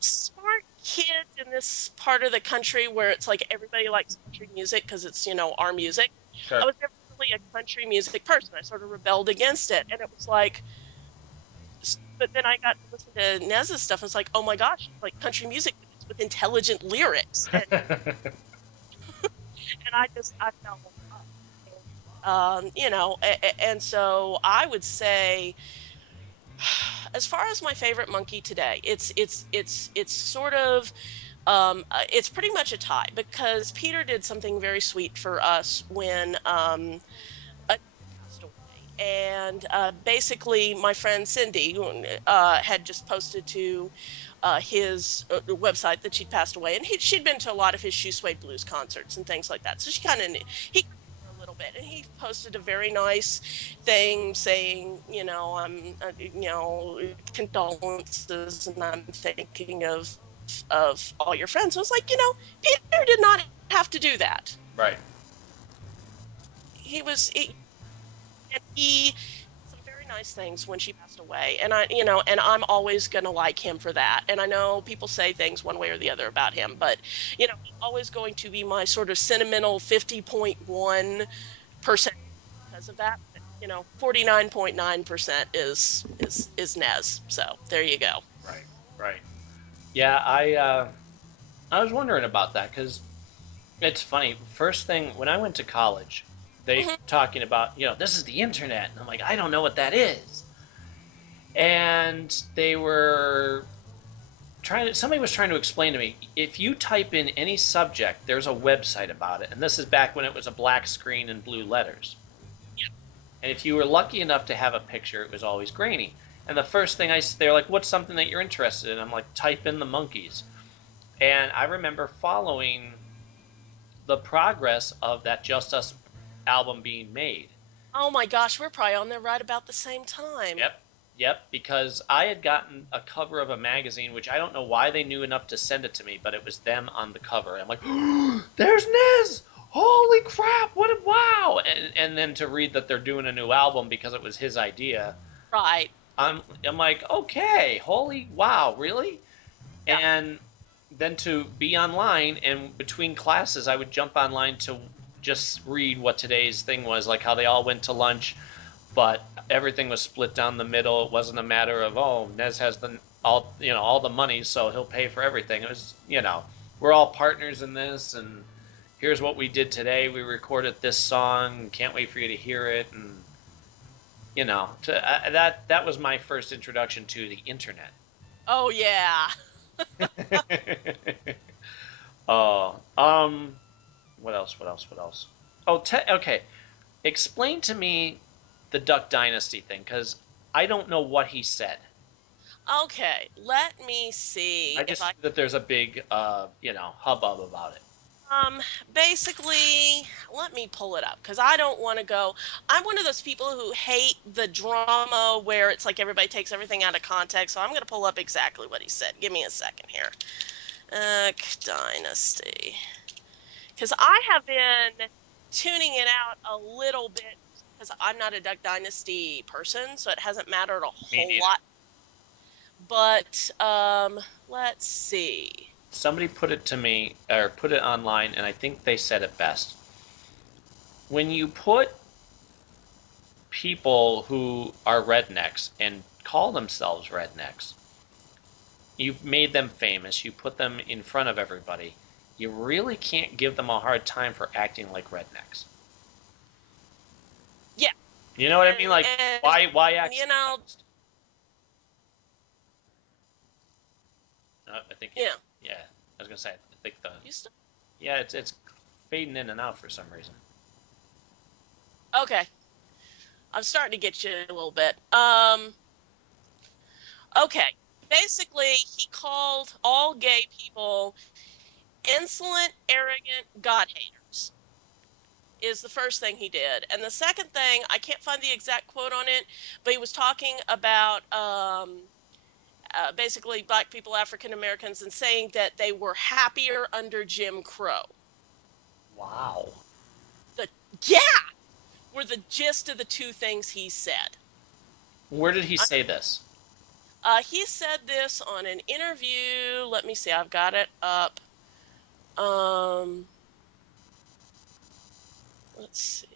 smart kids in this part of the country where it's like everybody likes country music because it's, you know, our music. Sure. I was never really a country music person. I sort of rebelled against it, and it was like, but then I got to listen to Nez's stuff, and it's like, oh my gosh, like country music with intelligent lyrics, and, and I fell in love. You know, and so I would say, as far as my favorite Monkee today, it's sort of it's pretty much a tie because Peter did something very sweet for us when passed away, and basically my friend Cindy had just posted to his website that she'd passed away, and she'd been to a lot of his Shoe Suede Blues concerts and things like that, so she kind of knew he a little bit, and he posted a very nice thing saying, you know, I'm you know, condolences, and I'm thinking of all your friends. I was like, you know, Peter did not have to do that. Right. He some very nice things when she passed away, and I'm always going to like him for that. And I know people say things one way or the other about him, but, you know, he's always going to be my sort of sentimental 50.1% because of that. But, you know, 49.9% is Nez. So there you go. Right. Yeah, I was wondering about that because it's funny. First thing, when I went to college, they talking about, you know, this is the internet. And I'm like, I don't know what that is. And they were somebody was trying to explain to me, if you type in any subject, there's a website about it. And this is back when it was a black screen and blue letters. Yeah. And if you were lucky enough to have a picture, it was always grainy. And the first thing they're like, what's something that you're interested in? I'm like, type in the Monkees. And I remember following the progress of that Just Us album being made. Oh my gosh, we're probably on there right about the same time. Yep, because I had gotten a cover of a magazine, which I don't know why they knew enough to send it to me, but it was them on the cover. I'm like, oh, there's Nez! Holy crap, wow! And then to read that they're doing a new album because it was his idea. Right. I'm like, okay, holy wow, really? Yeah. And then to be online, and between classes, I would jump online to just read what today's thing was, like how they all went to lunch, but everything was split down the middle. It wasn't a matter of, oh, Nez has all the money, so he'll pay for everything. It was, you know, we're all partners in this, and here's what we did today. We recorded this song. Can't wait for you to hear it, and you know, that was my first introduction to the internet. Oh yeah. Oh, what else? What else? What else? Oh, okay. Explain to me the Duck Dynasty thing, because I don't know what he said. Okay, let me see I if just I that there's a big, hubbub about it. basically, let me pull it up because I don't want to go. I'm one of those people who hate the drama where it's like everybody takes everything out of context. So I'm going to pull up exactly what he said. Give me a second here. Dynasty. Because I have been tuning it out a little bit because I'm not a Duck Dynasty person, so it hasn't mattered a whole lot. But let's see. Somebody put it to me, or put it online, and I think they said it best. When you put people who are rednecks and call themselves rednecks, you've made them famous, you put them in front of everybody, you really can't give them a hard time for acting like rednecks. Yeah. You know what I mean? Like, why act? You know. I think. Yeah. Yeah. I was gonna say. I think the. Still... Yeah, it's fading in and out for some reason. Okay. I'm starting to get you a little bit. Okay. Basically, he called all gay people insolent, arrogant God haters. Is the first thing he did. And the second thing, I can't find the exact quote on it, but he was talking about basically black people, African Americans, and saying that they were happier under Jim Crow. Wow. Were the gist of the two things he said. Where did he say this? He said this on an interview. Let me see. I've got it up. Let's see.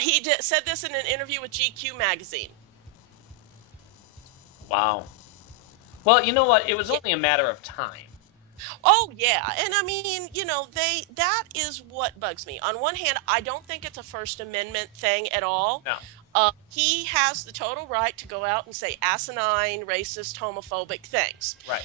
He said this in an interview with GQ magazine. Wow. Well, you know what? It was only a matter of time. Oh, yeah. And I mean, that is what bugs me. On one hand, I don't think it's a First Amendment thing at all. No. He has the total right to go out and say asinine, racist, homophobic things. Right.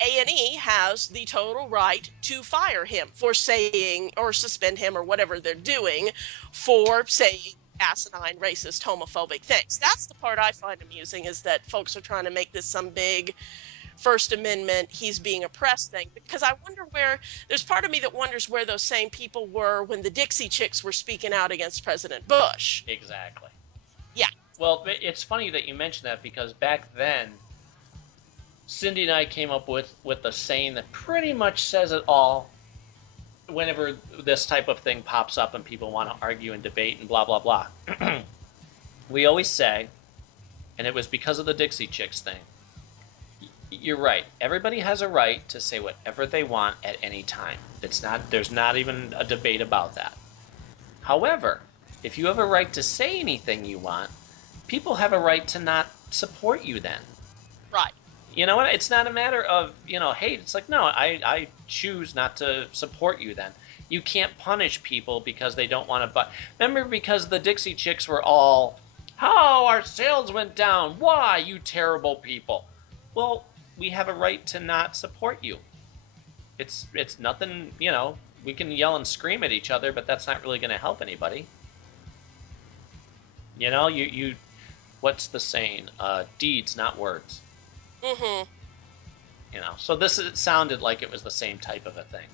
A&E has the total right to fire him for saying, or suspend him, or whatever they're doing for saying asinine, racist, homophobic things. That's the part I find amusing, is that folks are trying to make this some big First Amendment, he's being oppressed thing. Because I wonder there's part of me that wonders where those same people were when the Dixie Chicks were speaking out against President Bush. Exactly. Yeah. Well, it's funny that you mentioned that, because back then, Cindy and I came up with the saying that pretty much says it all. Whenever this type of thing pops up and people want to argue and debate and blah, blah, blah, we always say, and it was because of the Dixie Chicks thing, you're right. Everybody has a right to say whatever they want at any time. There's not even a debate about that. However, if you have a right to say anything you want, people have a right to not support you then. Right. You know what? It's not a matter of, hate. It's like, no, I choose not to support you then. You can't punish people because they don't want to buy. Remember, because the Dixie Chicks were all, how our sales went down. Why, you terrible people? Well, we have a right to not support you. It's nothing, we can yell and scream at each other, but that's not really going to help anybody. You what's the saying? Deeds, not words. Mm-hmm. So this sounded like it was the same type of a thing.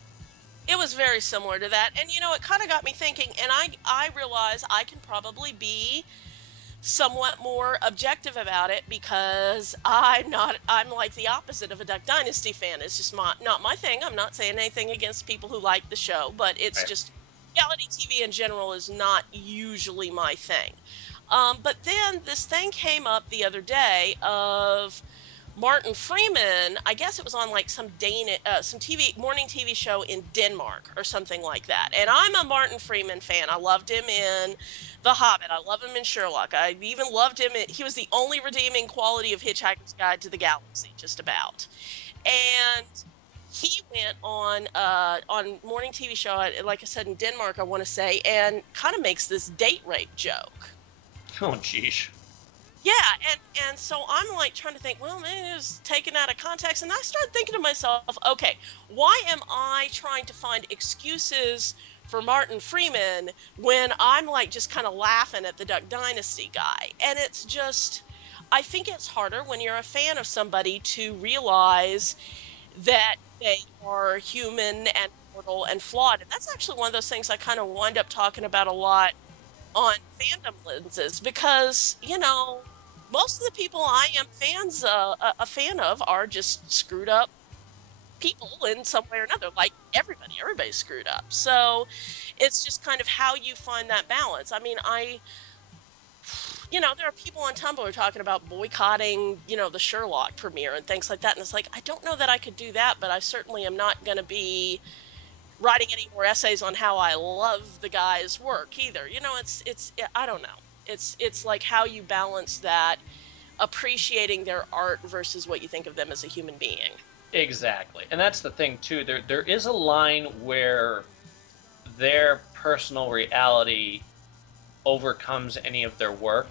It was very similar to that. And, it kind of got me thinking, and I realize I can probably be somewhat more objective about it, because I'm like the opposite of a Duck Dynasty fan. It's just not my thing. I'm not saying anything against people who like the show, but it's right. Just reality TV in general is not usually my thing. But then this thing came up the other day of Martin Freeman. I guess it was on like some morning TV show in Denmark or something like that. And I'm a Martin Freeman fan. I loved him in The Hobbit. I love him in Sherlock. I even loved him. He was the only redeeming quality of Hitchhiker's Guide to the Galaxy, just about. And he went on morning TV show, like I said, in Denmark, I want to say, and kind of makes this date rape joke. Oh, geez. Yeah, and so I'm like trying to think, well, maybe it was taken out of context, and I started thinking to myself, okay, why am I trying to find excuses for Martin Freeman when I'm like just kind of laughing at the Duck Dynasty guy? And it's just, I think it's harder when you're a fan of somebody to realize that they are human and mortal and flawed. And that's actually one of those things I kind of wind up talking about a lot on fandom lenses because, most of the people I am a fan of are just screwed up people in some way or another. Like everybody's screwed up. So it's just kind of how you find that balance. I mean, there are people on Tumblr talking about boycotting, the Sherlock premiere and things like that. And it's like, I don't know that I could do that, but I certainly am not going to be writing any more essays on how I love the guy's work either. I don't know. It's like how you balance that, appreciating their art versus what you think of them as a human being. Exactly. And that's the thing too. There is a line where their personal reality overcomes any of their work.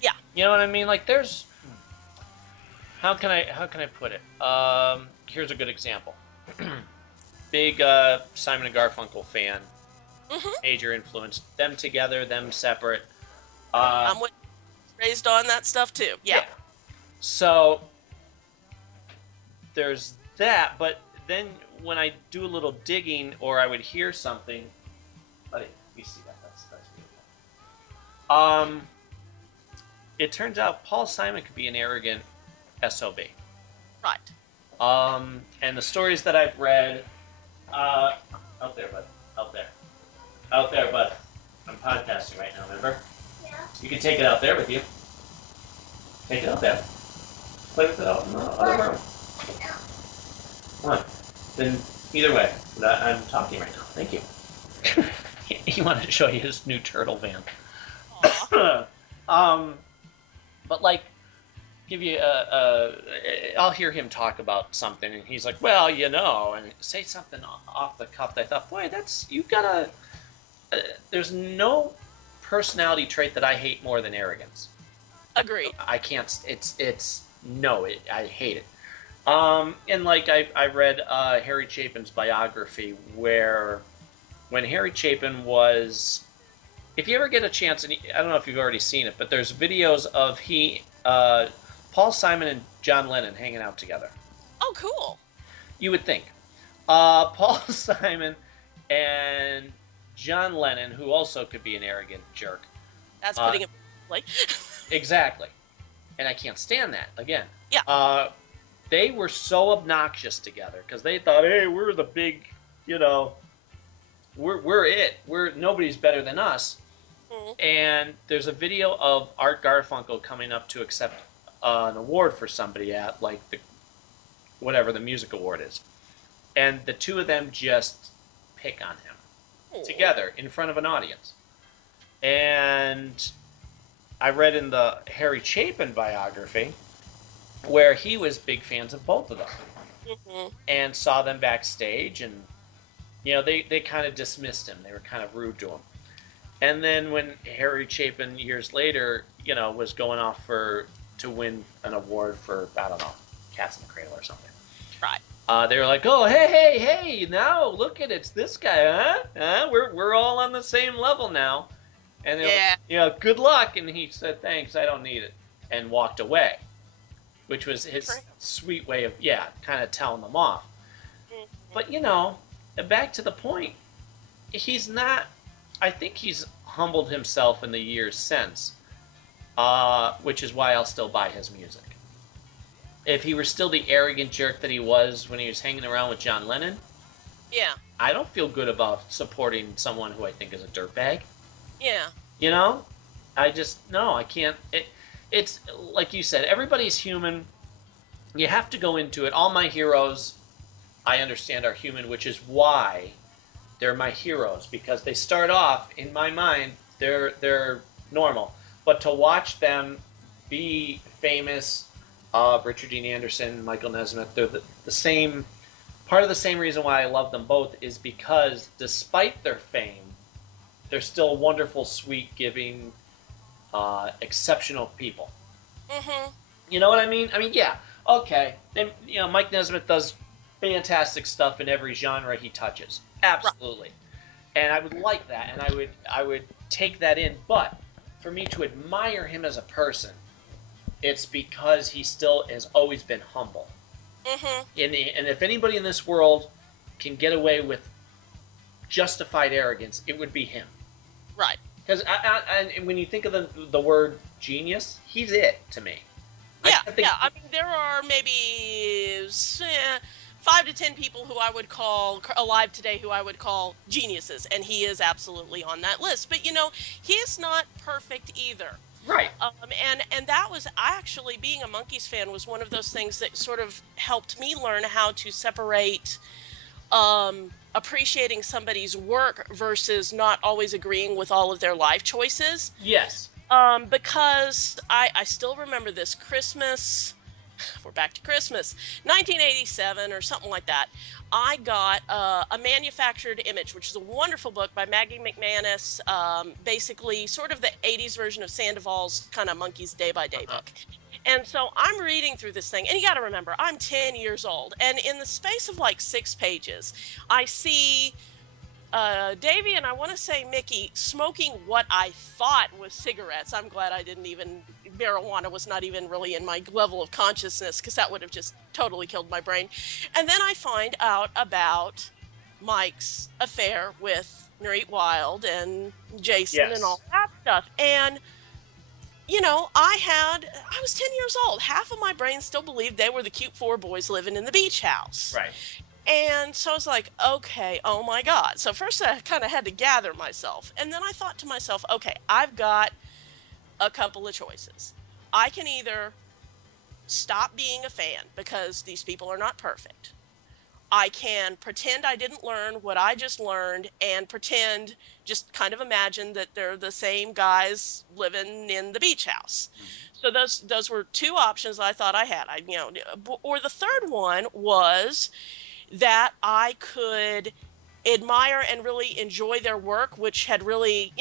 Yeah. You know what I mean? Like there's how can I put it? Here's a good example. Big Simon and Garfunkel fan. Major influence. Them together, them separate. I'm raised on that stuff too. Yeah. So there's that, but then when I do a little digging or I would hear something, let me see that. That's beautiful. It turns out Paul Simon could be an arrogant SOB. Right. And the stories that I've read, out there, bud. Out there, bud. I'm podcasting right now, remember? Yeah. You can take it out there with you. Take it out there. Play with it out in the other room. Come on. Then, either way, I'm talking right now. Thank you. He wanted to show you his new turtle van. But like, give you I'll hear him talk about something, and he's like, well, and say something off the cuff that I thought, boy, you gotta, there's no personality trait that I hate more than arrogance. Agreed. I can't, I hate it. And like I read Harry Chapin's biography where when Harry Chapin was, if you ever get a chance, and I don't know if you've already seen it, but there's videos of Paul Simon and John Lennon hanging out together. Oh, cool. You would think. Paul Simon and John Lennon, who also could be an arrogant jerk. That's putting it like. Exactly. And I can't stand that, again. Yeah. They were so obnoxious together because they thought, hey, we're the big, we're it. Nobody's better than us. Mm-hmm. And there's a video of Art Garfunkel coming up to accept an award for somebody at like whatever the music award is, and the two of them just pick on him together in front of an audience. And I read in the Harry Chapin biography where he was big fans of both of them. Mm-hmm. And saw them backstage, and they kind of dismissed him. They were kind of rude to him. And then when Harry Chapin years later, was going off to win an award for, I don't know, Cats in the Cradle or something. Right. They were like, oh, hey, now look at it's this guy, huh? We're all on the same level now. And they're like, good luck. And he said, thanks, I don't need it, and walked away, which was his sweet way of, kind of telling them off. Mm-hmm. But, back to the point, I think he's humbled himself in the years since. Which is why I'll still buy his music. If he were still the arrogant jerk that he was when he was hanging around with John Lennon, I don't feel good about supporting someone who I think is a dirtbag. Yeah. I can't. It's like you said, everybody's human. You have to go into it. All my heroes, I understand, are human, which is why they're my heroes, because they start off, in my mind, they're normal. But to watch them be famous, Richard Dean Anderson, Michael Nesmith, they're the same. Part of the same reason why I love them both is because despite their fame, they're still wonderful, sweet, giving, exceptional people. Mhm. You know what I mean? I mean, yeah, okay. And, Mike Nesmith does fantastic stuff in every genre he touches. Right. Absolutely. And I would like that, and I would take that in. But for me to admire him as a person, it's because he still has always been humble. Mhm. And if anybody in this world can get away with justified arrogance, it would be him. Right. Because and when you think of the word genius, he's it to me. Yeah. I think, Yeah. I mean, there are maybe 5 to 10 people who I would call alive today who I would call geniuses, and he is absolutely on that list. But he is not perfect either. right. And that was actually, being a Monkees fan was one of those things that sort of helped me learn how to separate appreciating somebody's work versus not always agreeing with all of their life choices. Yes. Because I still remember this Christmas. We're back to Christmas, 1987 or something like that. I got a Manufactured Image, which is a wonderful book by Maggie McManus, basically sort of the 80s version of Sandoval's kind of Monkees day-by-day book. And so I'm reading through this thing, and you got to remember, I'm 10 years old, and in the space of like 6 pages, I see Davy and I want to say Mickey smoking what I thought was cigarettes. I'm glad I didn't even, marijuana was not even really in my level of consciousness, because that would have just totally killed my brain. And then I find out about Mike's affair with Nurit Wild and Jason Yes. and all that stuff. And I was 10 years old. Half of my brain still believed they were the cute 4 boys living in the beach house. Right. And so I was like, okay, oh my God. So first I kind of had to gather myself. And then I thought to myself, okay, I've got a couple of choices. I can either stop being a fan because these people are not perfect. I can pretend I didn't learn what I just learned and just kind of imagine that they're the same guys living in the beach house. So those were 2 options I thought I had. Or the third one was that I could admire and really enjoy their work, which had really,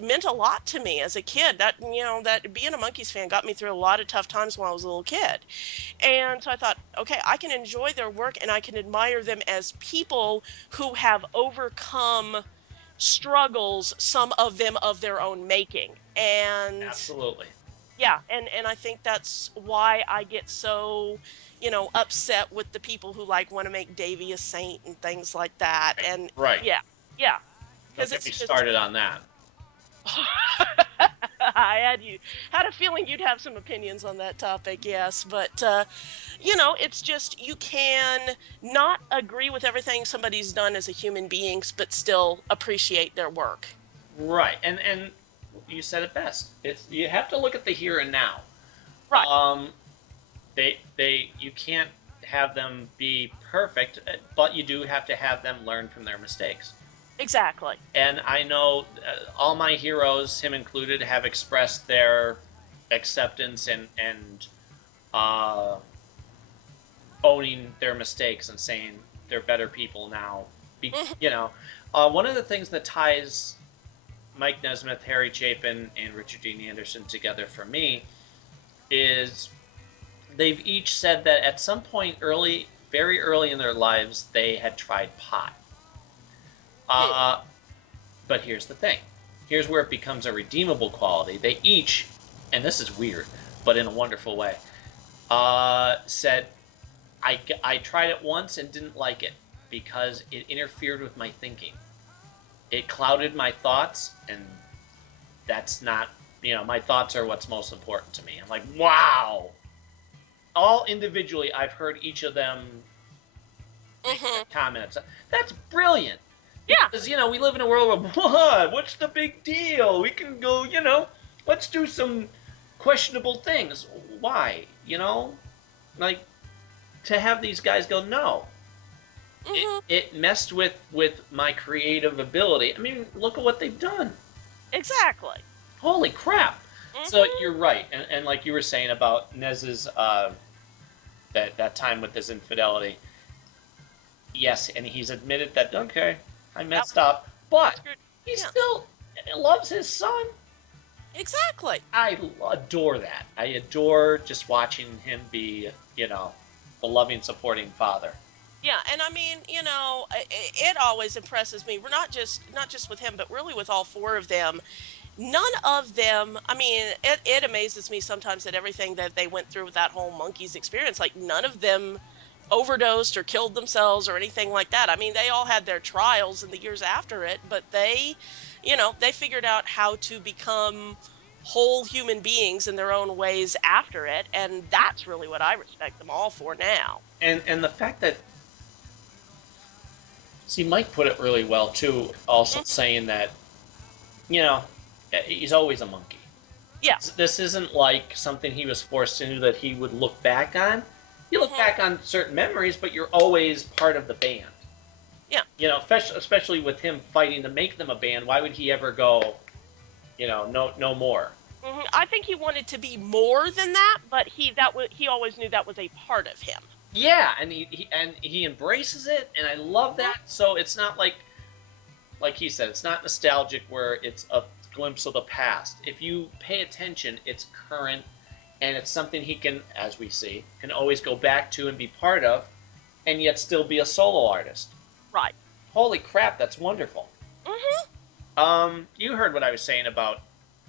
meant a lot to me as a kid. That being a Monkees fan got me through a lot of tough times when I was a little kid. And so I thought, okay, I can enjoy their work and I can admire them as people who have overcome struggles, some of them of their own making. And Absolutely. yeah, and I think that's why I get so, upset with the people who want to make Davy a saint and things like that. And Right. yeah, Don't get me started on that. I had a feeling you'd have some opinions on that topic, yes, but it's just, you can not agree with everything somebody's done as a human being, but still appreciate their work. Right. And you said it best. You have to look at the here and now. Right. You can't have them be perfect, but you do have to have them learn from their mistakes. Exactly. And I know all my heroes, him included, have expressed their acceptance and owning their mistakes and saying they're better people now. One of the things that ties Mike Nesmith, Harry Chapin, and Richard Dean Anderson together for me is they've each said that at some point very early in their lives, they had tried pot. But here's the thing. Here's where it becomes a redeemable quality. They each, and this is weird, but in a wonderful way, said, I tried it once and didn't like it because it interfered with my thinking. It clouded my thoughts, and that's not, my thoughts are what's most important to me. I'm like, wow. All individually, I've heard each of them make comments. That's brilliant. Yeah. Because, we live in a world of, what? What's the big deal? We can go, let's do some questionable things. Why? Like, to have these guys go, no. It messed with my creative ability. I mean, look at what they've done. Exactly. Holy crap. So you're right. And like you were saying about Nez's, that time with his infidelity. Yes, and he's admitted that, okay, I messed up. But he still loves his son. Exactly. I adore that. I adore just watching him be, the loving, supporting father. Yeah, and I mean, it always impresses me. We're not just with him, but really with all four of them. None of them, I mean, it amazes me sometimes that everything that they went through with that whole Monkees experience, like none of them overdosed or killed themselves or anything like that. I mean, they all had their trials in the years after it, but they figured out how to become whole human beings in their own ways after it, and that's really what I respect them all for now. And the fact that, see, Mike put it really well too, also saying that, he's always a monkey. Yeah. This isn't like something he was forced into that he would look back on. You look back on certain memories, but you're always part of the band. Yeah. Especially with him fighting to make them a band, why would he ever go, no more? I think he wanted to be more than that, but he always knew that was a part of him. Yeah, and he embraces it, and I love that. So it's not like he said, it's not nostalgic where it's a glimpse of the past. If you pay attention, it's current, and it's something he can, as we see, can always go back to and be part of, and yet still be a solo artist. Right. Holy crap, that's wonderful. You heard what I was saying about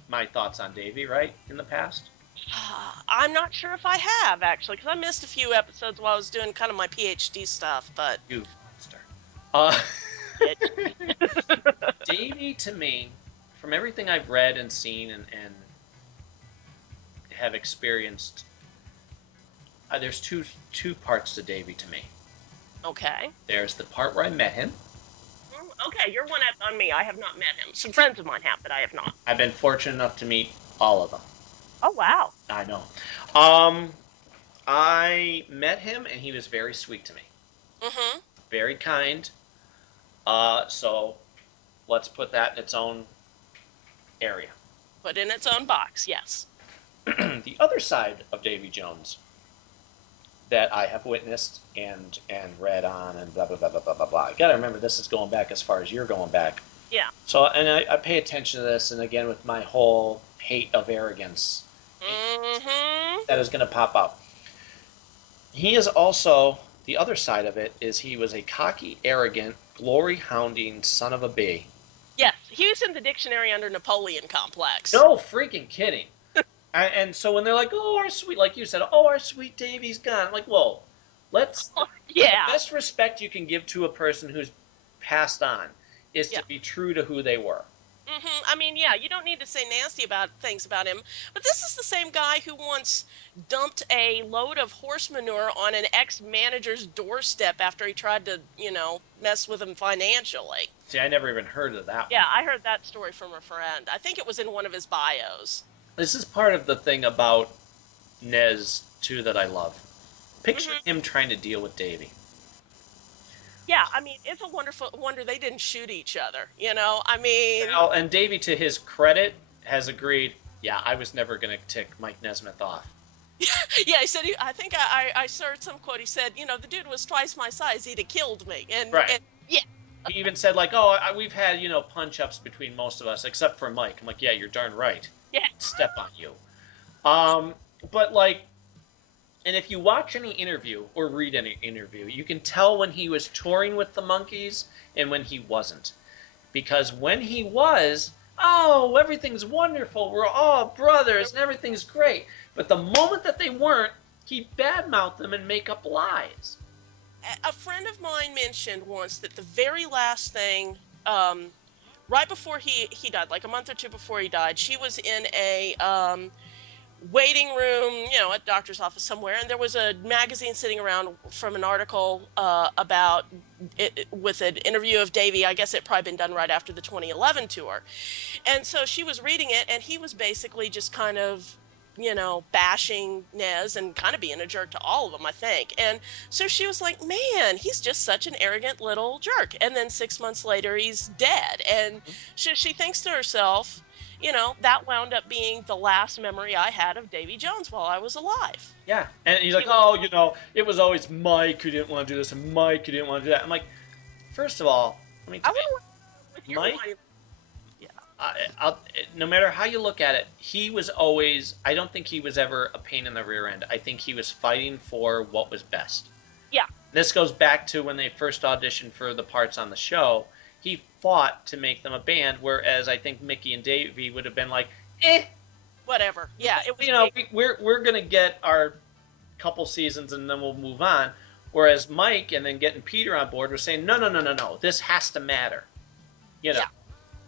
my thoughts on Davey, right, in the past? I'm not sure if I have, actually, because I missed a few episodes while I was doing kind of my PhD stuff, but... You monster. Davey, to me, from everything I've read and seen and have experienced, there's two parts to Davey to me. Okay. There's the part where I met him. Okay, you're one up on me. I have not met him. Some friends of mine have, but I have not. I've been fortunate enough to meet all of them. Oh, wow. I know. I met him, and he was very sweet to me. Very kind. So let's put that in its own area. Put in its own box, yes. The other side of Davy Jones that I have witnessed and read on and blah, blah, blah, blah, blah, blah, blah. You got to remember, this is going back as far as you're going back. Yeah. So, and I pay attention to this, and again, with my whole hate of arrogance, that is going to pop up. He is also, the other side of it is he was a cocky, arrogant, glory-hounding son of a bee. Yes, he was in the dictionary under Napoleon complex. No freaking kidding. And so when they're like, oh, our sweet, like you said, oh, our sweet Davy's gone. I'm like, whoa, let's, the best respect you can give to a person who's passed on is to be true to who they were. I mean, yeah, you don't need to say nasty things about him, but this is the same guy who once dumped a load of horse manure on an ex-manager's doorstep after he tried to, mess with him financially. See, I never even heard of that one. Yeah, I heard that story from a friend. I think it was in one of his bios. This is part of the thing about Nez, too, that I love. Picture him trying to deal with Davy. Yeah, I mean, it's a wonder they didn't shoot each other, I mean... And Davy, to his credit, has agreed, yeah, I was never going to tick Mike Nesmith off. Yeah, he said, I think I heard some quote, he said, the dude was twice my size, he'd have killed me. Right. And, yeah. He even said, like, oh, we've had, punch-ups between most of us, except for Mike. I'm like, yeah, you're darn right. Yeah. Step on you. But, like, and if you watch any interview or read any interview, you can tell when he was touring with the Monkees and when he wasn't. Because when he was, oh, everything's wonderful, we're all brothers and everything's great. But the moment that they weren't, he'd badmouth them and make up lies. A friend of mine mentioned once that the very last thing, right before he died, like a month or two before he died, she was in a waiting room, at the doctor's office somewhere, and there was a magazine sitting around from an article about it, with an interview of Davy. I guess it probably been done right after the 2011 tour. And so she was reading it, and he was basically just kind of, bashing Nez and kind of being a jerk to all of them, I think. And so she was like, man, he's just such an arrogant little jerk. And then 6 months later, he's dead. And she thinks to herself, that wound up being the last memory I had of Davy Jones while I was alive. Yeah. And he's like, oh, it was always Mike who didn't want to do this and Mike who didn't want to do that. I'm like, first of all, Mike, no matter how you look at it, he was always. I don't think he was ever a pain in the rear end. I think he was fighting for what was best. Yeah. This goes back to when they first auditioned for the parts on the show. He fought to make them a band, whereas I think Mickey and Davey would have been like, whatever. Yeah, it was. We're gonna get our couple seasons and then we'll move on. Whereas Mike and then getting Peter on board was saying, no, this has to matter. Yeah.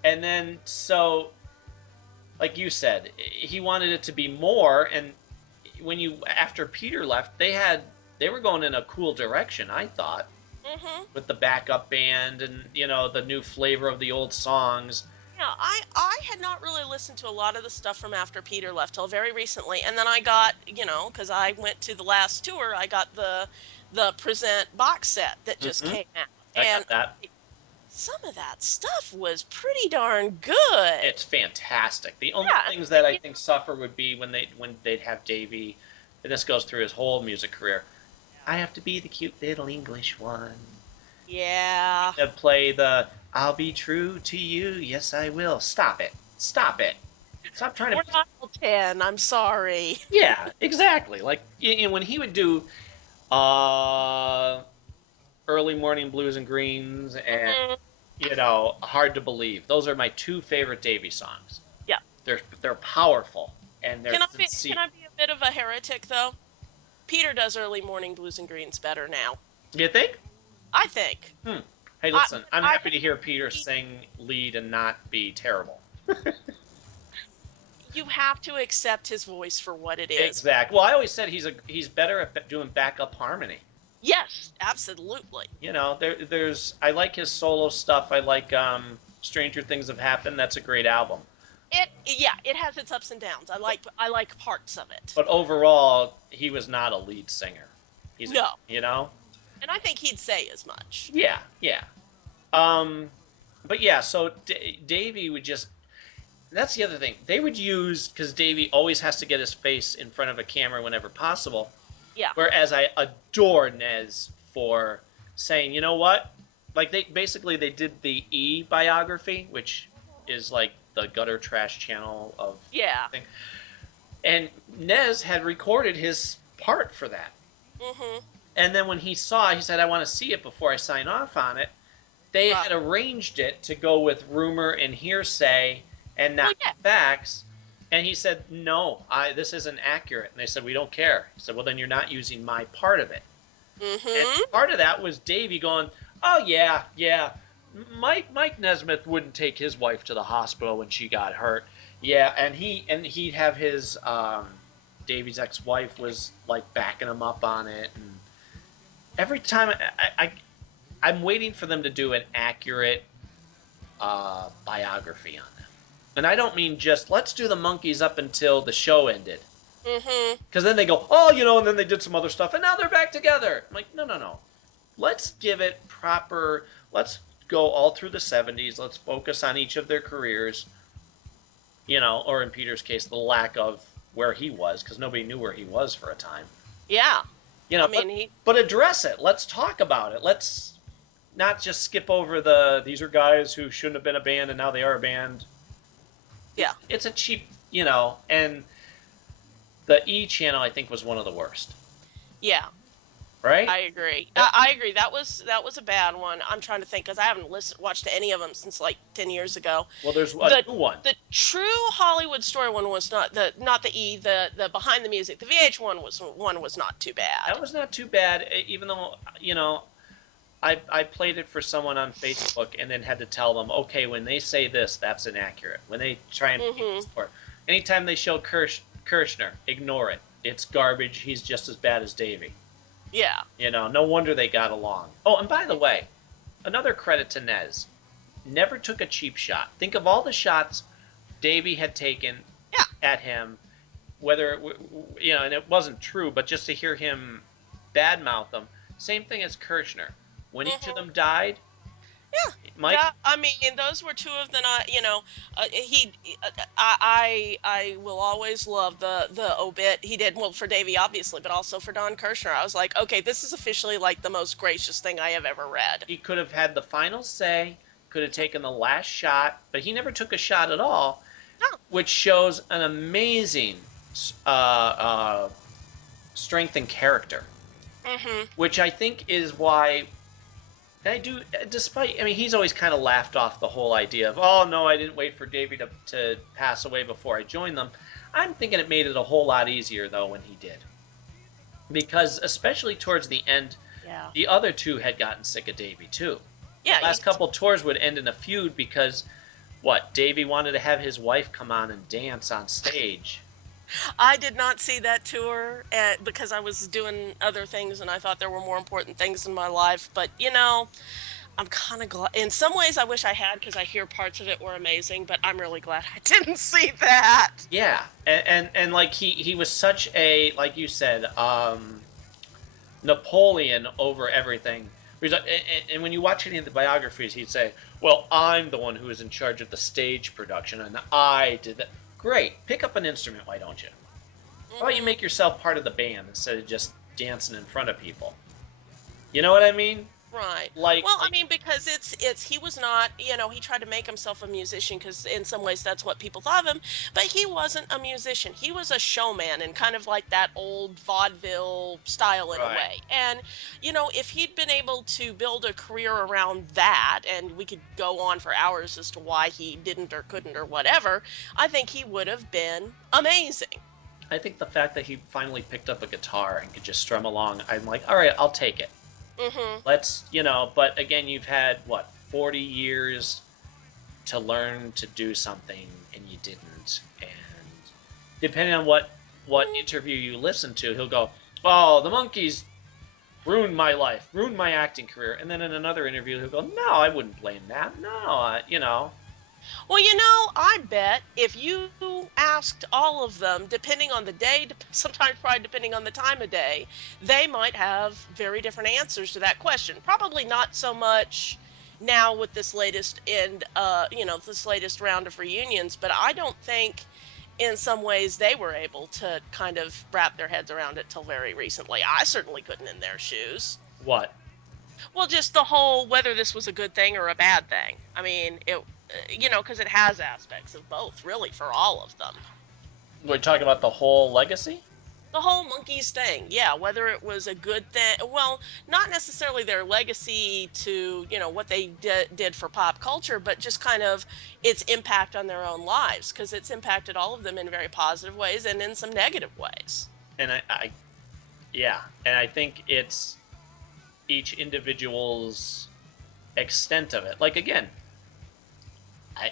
And then, so, like you said, he wanted it to be more. And after Peter left, they were going in a cool direction, I thought, with the backup band and, the new flavor of the old songs. Yeah, I had not really listened to a lot of the stuff from after Peter left till very recently. And then I got, because I went to the last tour, I got the Present box set that just came out. I got that. Some of that stuff was pretty darn good. It's fantastic. The only things that I think suffer would be when they'd have Davey, and this goes through his whole music career. I have to be the cute little English one. Yeah. To play the "I'll be true to you, yes I will." Stop it. Stop trying to. We're not till 10. I'm sorry. Yeah, exactly. Like when he would do Early Morning Blues and Greens and Hard to Believe. Those are my two favorite Davey songs. Yeah. They're powerful and they're Can I be a bit of a heretic though? Peter does Early Morning Blues and Greens better now. You think? I think. Hey, listen, I'm happy to hear Peter sing lead and not be terrible. You have to accept his voice for what it is. Exactly. Well, I always said he's better at doing backup harmony. Yes, absolutely. I like his solo stuff. I like Stranger Things Have Happened. That's a great album. It has its ups and downs. I like parts of it. But overall, he was not a lead singer. No. And I think he'd say as much. Yeah. But yeah, so Davey would just. That's the other thing. They would use, because Davey always has to get his face in front of a camera whenever possible. Yeah. Whereas I adore Nez for saying, you know what? Like they did the E biography, which is like the gutter trash channel of thing. And Nez had recorded his part for that. And then when he saw it, he said, I want to see it before I sign off on it. They had arranged it to go with rumor and hearsay and not facts. And he said, no, this isn't accurate. And they said, we don't care. He said, well, then you're not using my part of it. And part of that was Davey going, oh, yeah. Mike Nesmith wouldn't take his wife to the hospital when she got hurt. Yeah, and he'd have his, Davey's ex-wife was, like, backing him up on it. And every time, I'm waiting for them to do an accurate biography on them. And I don't mean just, let's do the Monkees up until the show ended. Because then they go, and then they did some other stuff, and now they're back together. I'm like, no. Let's give it proper, let's go all through the 70s. Let's focus on each of their careers, or in Peter's case, the lack of where he was, because nobody knew where he was for a time. Yeah. But address it. Let's talk about it. Let's not just skip over these are guys who shouldn't have been a band and now they are a band. Yeah. It's a cheap, and the E channel I think was one of the worst. Yeah. Right? I agree. I agree. That was a bad one. I'm trying to think because I haven't watched any of them since like 10 years ago. Well, there's a new one. The true Hollywood Story one was not the E, the behind the music. The VH1 was not too bad. That was not too bad, even though I played it for someone on Facebook and then had to tell them, okay, when they say this, that's inaccurate. When they try and anytime they show Kirshner, ignore it. It's garbage. He's just as bad as Davey. Yeah. No wonder they got along. Oh, and by the way, another credit to Nez. Never took a cheap shot. Think of all the shots Davey had taken at him, whether, and it wasn't true, but just to hear him badmouth them. Same thing as Kirshner. When each of them died, Mike. Yeah, I mean, those were two of the I will always love the obit he did, well, for Davey obviously, but also for Don Kirshner. I was like, okay, this is officially like the most gracious thing I have ever read. He could have had the final say. could have taken the last shot, but he never took a shot at all, Oh. which shows an amazing strength and character, which I think is why despite, I mean, he's always kind of laughed off the whole idea of, oh, no, I didn't wait for Davey to pass away before I joined them. I'm thinking it made it a whole lot easier, though, when he did. Because especially towards the end, the other two had gotten sick of Davey, too. Yeah. The last couple tours would end in a feud because, Davey wanted to have his wife come on and dance on stage. I did not see that tour because I was doing other things and I thought there were more important things in my life. But, I'm kind of glad. In some ways, I wish I had because I hear parts of it were amazing, but I'm really glad I didn't see that. Yeah. And like, he was such a, like you said, Napoleon over everything. And when you watch any of the biographies, he'd say, well, I'm the one who was in charge of the stage production, and I did that. Great. Pick up an instrument, why don't you? Why don't you make yourself part of the band instead of just dancing in front of people? You know what I mean? Right. Because he was not, he tried to make himself a musician because in some ways that's what people thought of him, but he wasn't a musician. He was a showman and kind of like that old vaudeville style in a way. And, if he'd been able to build a career around that, and we could go on for hours as to why he didn't or couldn't or whatever, I think he would have been amazing. I think the fact that he finally picked up a guitar and could just strum along, I'm like, all right, I'll take it. Let's, but again, you've had, 40 years to learn to do something, and you didn't. And depending on what interview you listen to, he'll go, oh, the Monkees ruined my life, ruined my acting career. And then in another interview, he'll go, no, I wouldn't blame that. No, Well, I bet if you asked all of them, depending on the day, sometimes probably depending on the time of day, they might have very different answers to that question. Probably not so much now with this latest this latest round of reunions, but I don't think in some ways they were able to kind of wrap their heads around it till very recently. I certainly couldn't in their shoes. What? Well, just the whole whether this was a good thing or a bad thing. I mean, because it has aspects of both, really, for all of them. We're talking about the whole legacy? The whole Monkees thing, yeah, whether it was a good thing, well, not necessarily their legacy to, what they did for pop culture, but just kind of its impact on their own lives, because it's impacted all of them in very positive ways and in some negative ways. And I think it's each individual's extent of it. Like, again,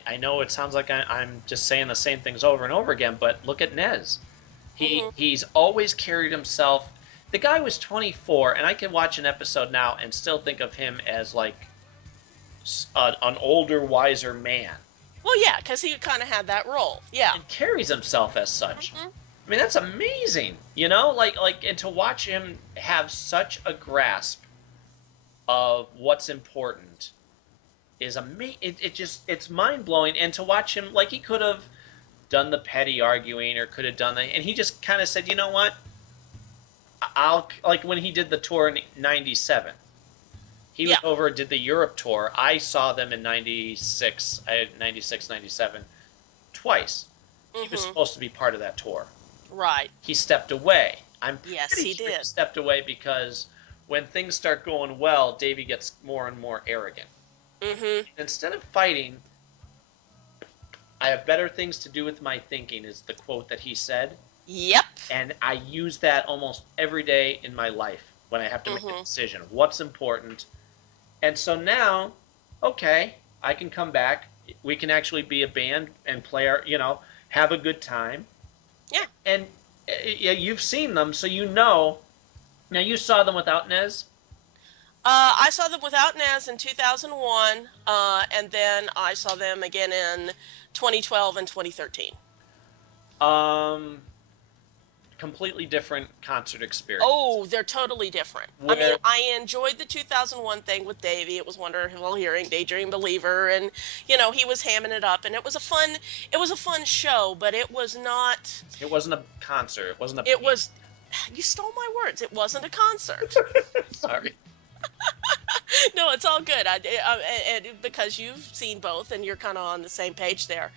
I know it sounds like I'm just saying the same things over and over again, but look at Nez. He's always carried himself. The guy was 24, and I can watch an episode now and still think of him as like an older, wiser man. Well, yeah, because he kind of had that role. Yeah, and carries himself as such. I mean, that's amazing. And to watch him have such a grasp of what's important is amazing. It's mind blowing, and to watch him, like, he could have done the petty arguing or could have done that, and he just kind of said, you know what, I'll, like when he did the tour in 97, he went over and did the Europe tour. I saw them in 96, 97 twice. He was supposed to be part of that tour. Right. He stepped away. Yes, he did. He stepped away because when things start going well, Davey gets more and more arrogant. Instead of fighting, I have better things to do with my thinking, is the quote that he said. Yep. And I use that almost every day in my life when I have to make a decision. What's important? And so now, okay, I can come back. We can actually be a band and play our, have a good time. Yeah. And you've seen them, so you know. Now, you saw them without Nez? I saw them without Nez in 2001, and then I saw them again in 2012 and 2013. Completely different concert experience. Oh, they're totally different. I mean, I enjoyed the 2001 thing with Davey. It was wonderful hearing Daydream Believer, and he was hamming it up, and it was a fun show, but it was not. It wasn't a concert. It wasn't a. It was. You stole my words. It wasn't a concert. Sorry. No, it's all good. And because you've seen both and you're kind of on the same page there.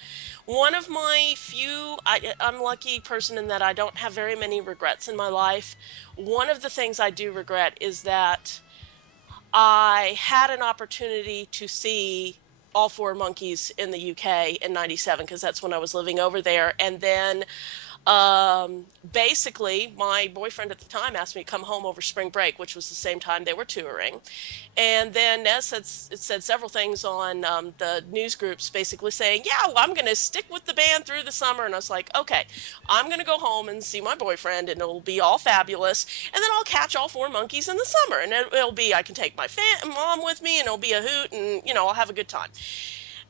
One of my few, I'm lucky person in that I don't have very many regrets in my life. One of the things I do regret is that I had an opportunity to see all four Monkees in the UK in '97 because that's when I was living over there. And then basically, my boyfriend at the time asked me to come home over spring break, which was the same time they were touring. And then Nez said several things on the news groups basically saying, yeah, well, I'm going to stick with the band through the summer. And I was like, okay, I'm going to go home and see my boyfriend and it'll be all fabulous. And then I'll catch all four Monkees in the summer. And it'll be, I can take my mom with me and it'll be a hoot and, I'll have a good time.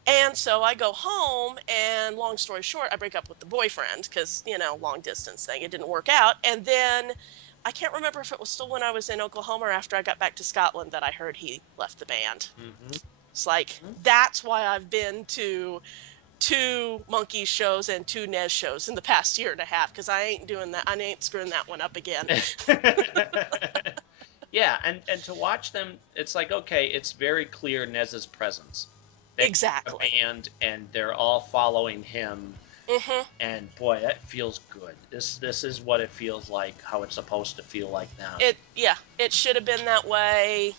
And so I go home, and long story short, I break up with the boyfriend because, long distance thing. It didn't work out. And then I can't remember if it was still when I was in Oklahoma or after I got back to Scotland that I heard he left the band. Mm-hmm. It's like, that's why I've been to 2 Monkees shows and 2 Nez shows in the past year and a half because I ain't doing that. I ain't screwing that one up again. Yeah, and to watch them, it's like, okay, it's very clear Nez's presence. Exactly. And they're all following him. Mm-hmm. And boy, that feels good. This is what it feels like, how it's supposed to feel like now. It should have been that way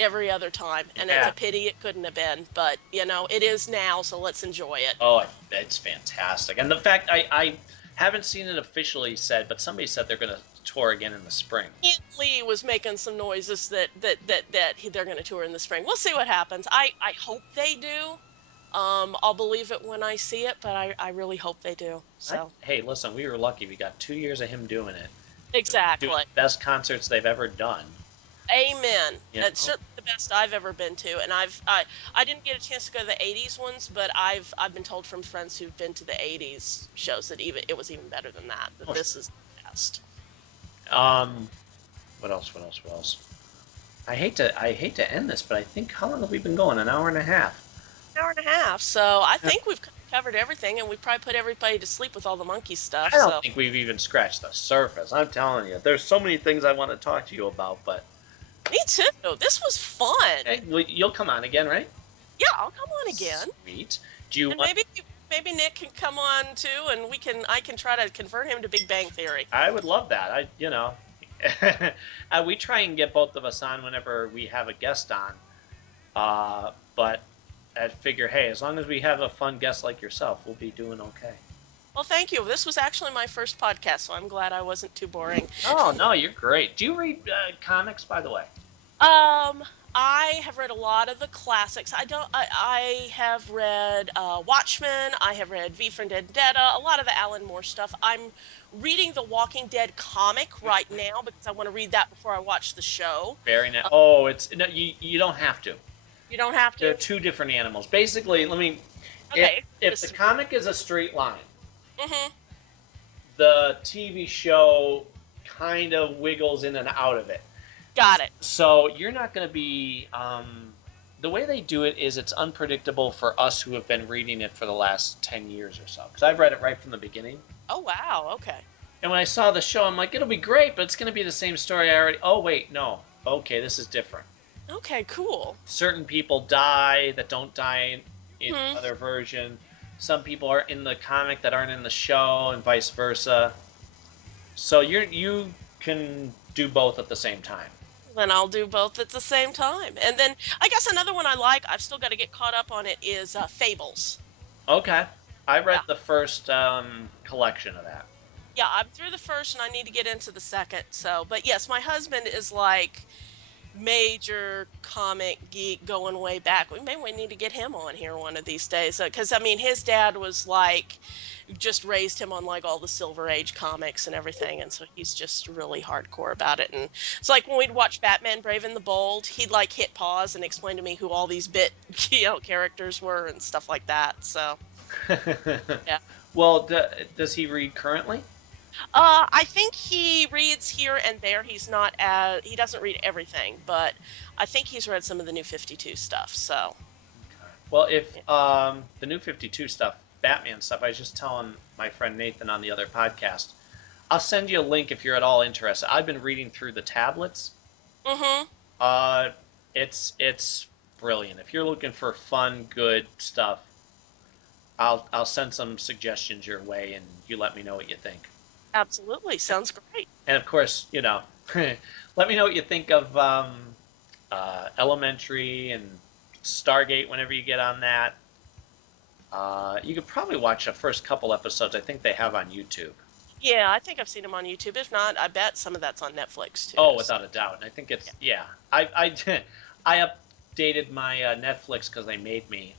every other time, and it's a pity it couldn't have been, but it is now, so let's enjoy it. Oh, it's fantastic. And the fact I haven't seen it officially said, but somebody said they're going to tour again in the spring. Ian Lee was making some noises that they're going to tour in the spring. We'll see what happens. I hope they do. I'll believe it when I see it, but I really hope they do. So hey, listen, we were lucky. We got 2 years of him doing it. Exactly. Doing the best concerts they've ever done. Amen. That's certainly the best I've ever been to, and I didn't get a chance to go to the '80s ones, but I've been told from friends who've been to the '80s shows that it was even better than that. That this is the best. What else? I hate to end this, but I think, how long have we been going? An hour and a half. An hour and a half. So I think we've covered everything, and we probably put everybody to sleep with all the Monkee stuff. I don't think we've even scratched the surface. I'm telling you, there's so many things I want to talk to you about, but. Me too. This was fun. Hey, well, you'll come on again, right? Yeah, I'll come on again. Sweet. Do you want... maybe Nick can come on too, and I can try to convert him to Big Bang Theory. I would love that. We try and get both of us on whenever we have a guest on. But I figure, hey, as long as we have a fun guest like yourself, we'll be doing okay. Well, thank you. This was actually my first podcast, so I'm glad I wasn't too boring. Oh, no, you're great. Do you read comics, by the way? I have read a lot of the classics. I have read Watchmen. I have read V for Vendetta. A lot of the Alan Moore stuff. I'm reading the Walking Dead comic right now because I want to read that before I watch the show. Very nice. You don't have to. You don't have to? They're 2 different animals. Basically, Okay. If the comic is a straight line, mm-hmm. the TV show kind of wiggles in and out of it. Got it. So you're not going to be... the way they do it is it's unpredictable for us who have been reading it for the last 10 years or so. Because I've read it right from the beginning. Oh, wow. Okay. And when I saw the show, I'm like, it'll be great, but it's going to be the same story I already... Oh, wait, no. Okay, this is different. Okay, cool. Certain people die that don't die in other version. Some people are in the comic that aren't in the show, and vice versa. So you can do both at the same time. Then I'll do both at the same time. And then I guess another one I like, I've still got to get caught up on it, is Fables. Okay. I read the first collection of that. Yeah, I'm through the first and I need to get into the second. So, but yes, my husband is like major comic geek going way back. We may need to get him on here one of these days. Because, his dad was like, just raised him on like all the Silver Age comics and everything. And so he's just really hardcore about it. And it's like when we'd watch Batman Brave and the Bold, he'd like hit pause and explain to me who all these characters were and stuff like that. So, yeah. Well, does he read currently? I think he reads here and there. He doesn't read everything, but I think he's read some of the New 52 stuff. So, well, if the New 52 stuff, Batman stuff, I was just telling my friend Nathan on the other podcast, I'll send you a link if you're at all interested. I've been reading through the tablets. Mm-hmm. It's brilliant. If you're looking for fun, good stuff, I'll send some suggestions your way, and you let me know what you think. Absolutely. Sounds great. And of course, let me know what you think of Elementary and Stargate whenever you get on that. You could probably watch the first couple episodes. I think they have on YouTube. Yeah, I think I've seen them on YouTube. If not, I bet some of that's on Netflix too. Oh, without a doubt. And I think it's I I updated my Netflix because they made me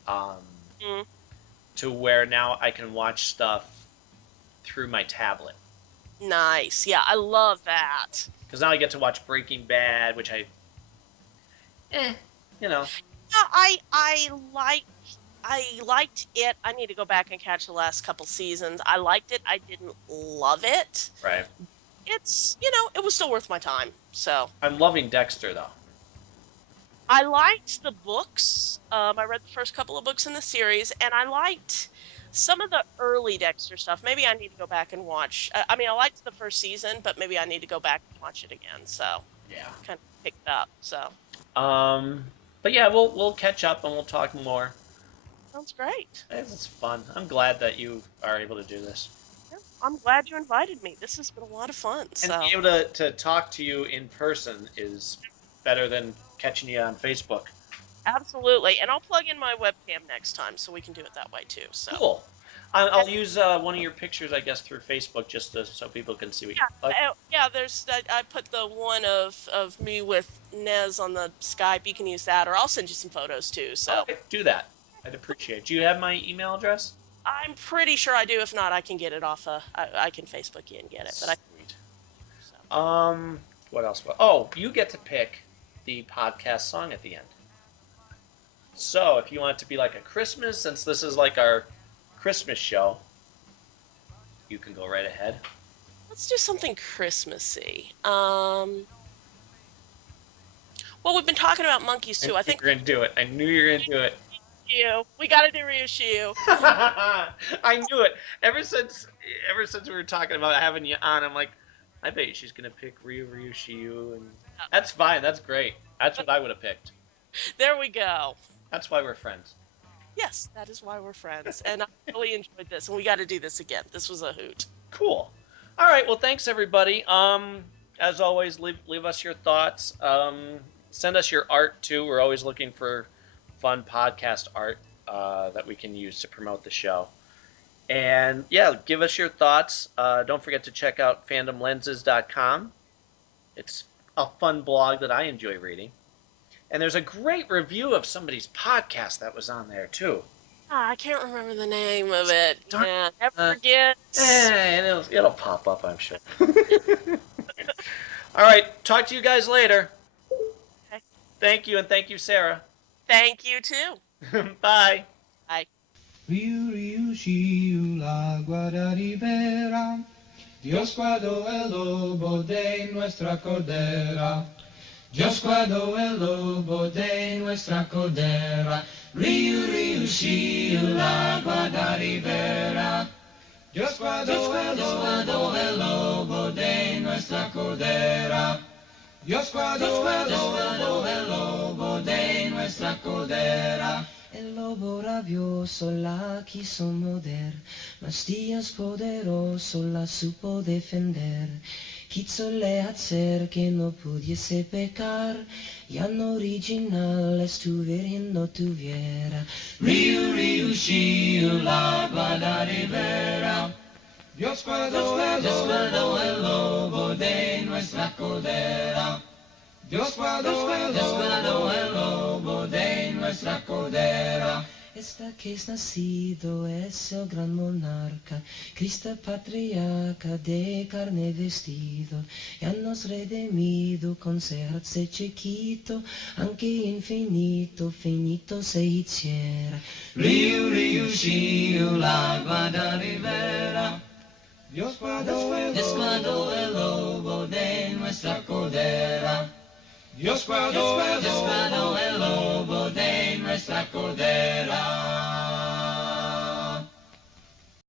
to where now I can watch stuff through my tablet. Nice. Yeah, I love that. Because now I get to watch Breaking Bad, which Yeah, I liked it. I need to go back and catch the last couple seasons. I liked it. I didn't love it. Right. It's, it was still worth my time. So I'm loving Dexter though. I liked the books. I read the first couple of books in the series, and I liked some of the early Dexter stuff. Maybe I need to go back and watch. I liked the first season, but maybe I need to go back and watch it again. So yeah, kind of picked up. So but yeah, we'll catch up and we'll talk more. Sounds great. It's fun. I'm glad that you are able to do this. Yeah, I'm glad you invited me. This has been a lot of fun. And being able to talk to you in person is better than catching you on Facebook. Absolutely. And I'll plug in my webcam next time so we can do it that way too. So cool. I'll use one of your pictures, I guess, through Facebook just so people can see what you look like. There's I put the one of me with Nez on the Skype. You can use that, or I'll send you some photos too. So okay, do that. I'd appreciate it. Do you have my email address? I'm pretty sure I do. If not, I can get it off. I can Facebook you and get it. But Sweet. What else? Oh, you get to pick the podcast song at the end. So if you want it to be like a Christmas, since this is like our Christmas show, you can go right ahead. Let's do something Christmassy. Well, we've been talking about Monkees too. I think you're gonna do it. I knew you were gonna do it. We gotta do Riu Chiu. I knew it. Ever since we were talking about having you on, I'm like, I bet she's gonna pick Riu Chiu, and that's fine. That's great. That's what I would have picked. There we go. That's why we're friends. Yes, that is why we're friends, and I really enjoyed this, and we got to do this again. This was a hoot. Cool. All right. Well, thanks everybody. As always, leave us your thoughts. Send us your art too. We're always looking for fun podcast art that we can use to promote the show. And yeah, give us your thoughts. Don't forget to check out fandomlenses.com. It's a fun blog that I enjoy reading. And there's a great review of somebody's podcast that was on there too. I can't remember the name of it. Yeah, never forget. It'll pop up, I'm sure. All right, talk to you guys later. Okay. Thank you, and thank you, Sarah. Thank you too. Bye. Bye. Riu Chiu, l'agua da ribera, Dios guardó el lobo de nuestra cordera. Dios guardó el lobo de nuestra cordera. Riu Chiu, l'agua da ribera. Dios guardó el lobo de nuestra cordera. Dios guardó el lobo de nuestra cordera. El lobo rabioso la quiso morder, mas Dios poderoso la supo defender. Quízole hacer que no pudiese pecar, ya no original tu virgen no tuviera. Riu Chiu, l'agua da ribera. Dios guardó el lobo de nuestra cordera. Dios guardó el lobo de nuestra cordera. Esta que es nacido es el gran monarca, Cristo patriarca de carne vestido, ya nos redimido con serse chiquito, aunque infinito, finito se hiciera. Riu Chiu, l'agua da ribera. Dios guardó el lobo de nuestra cordera. Dios guardó el lobo de nuestra cordera.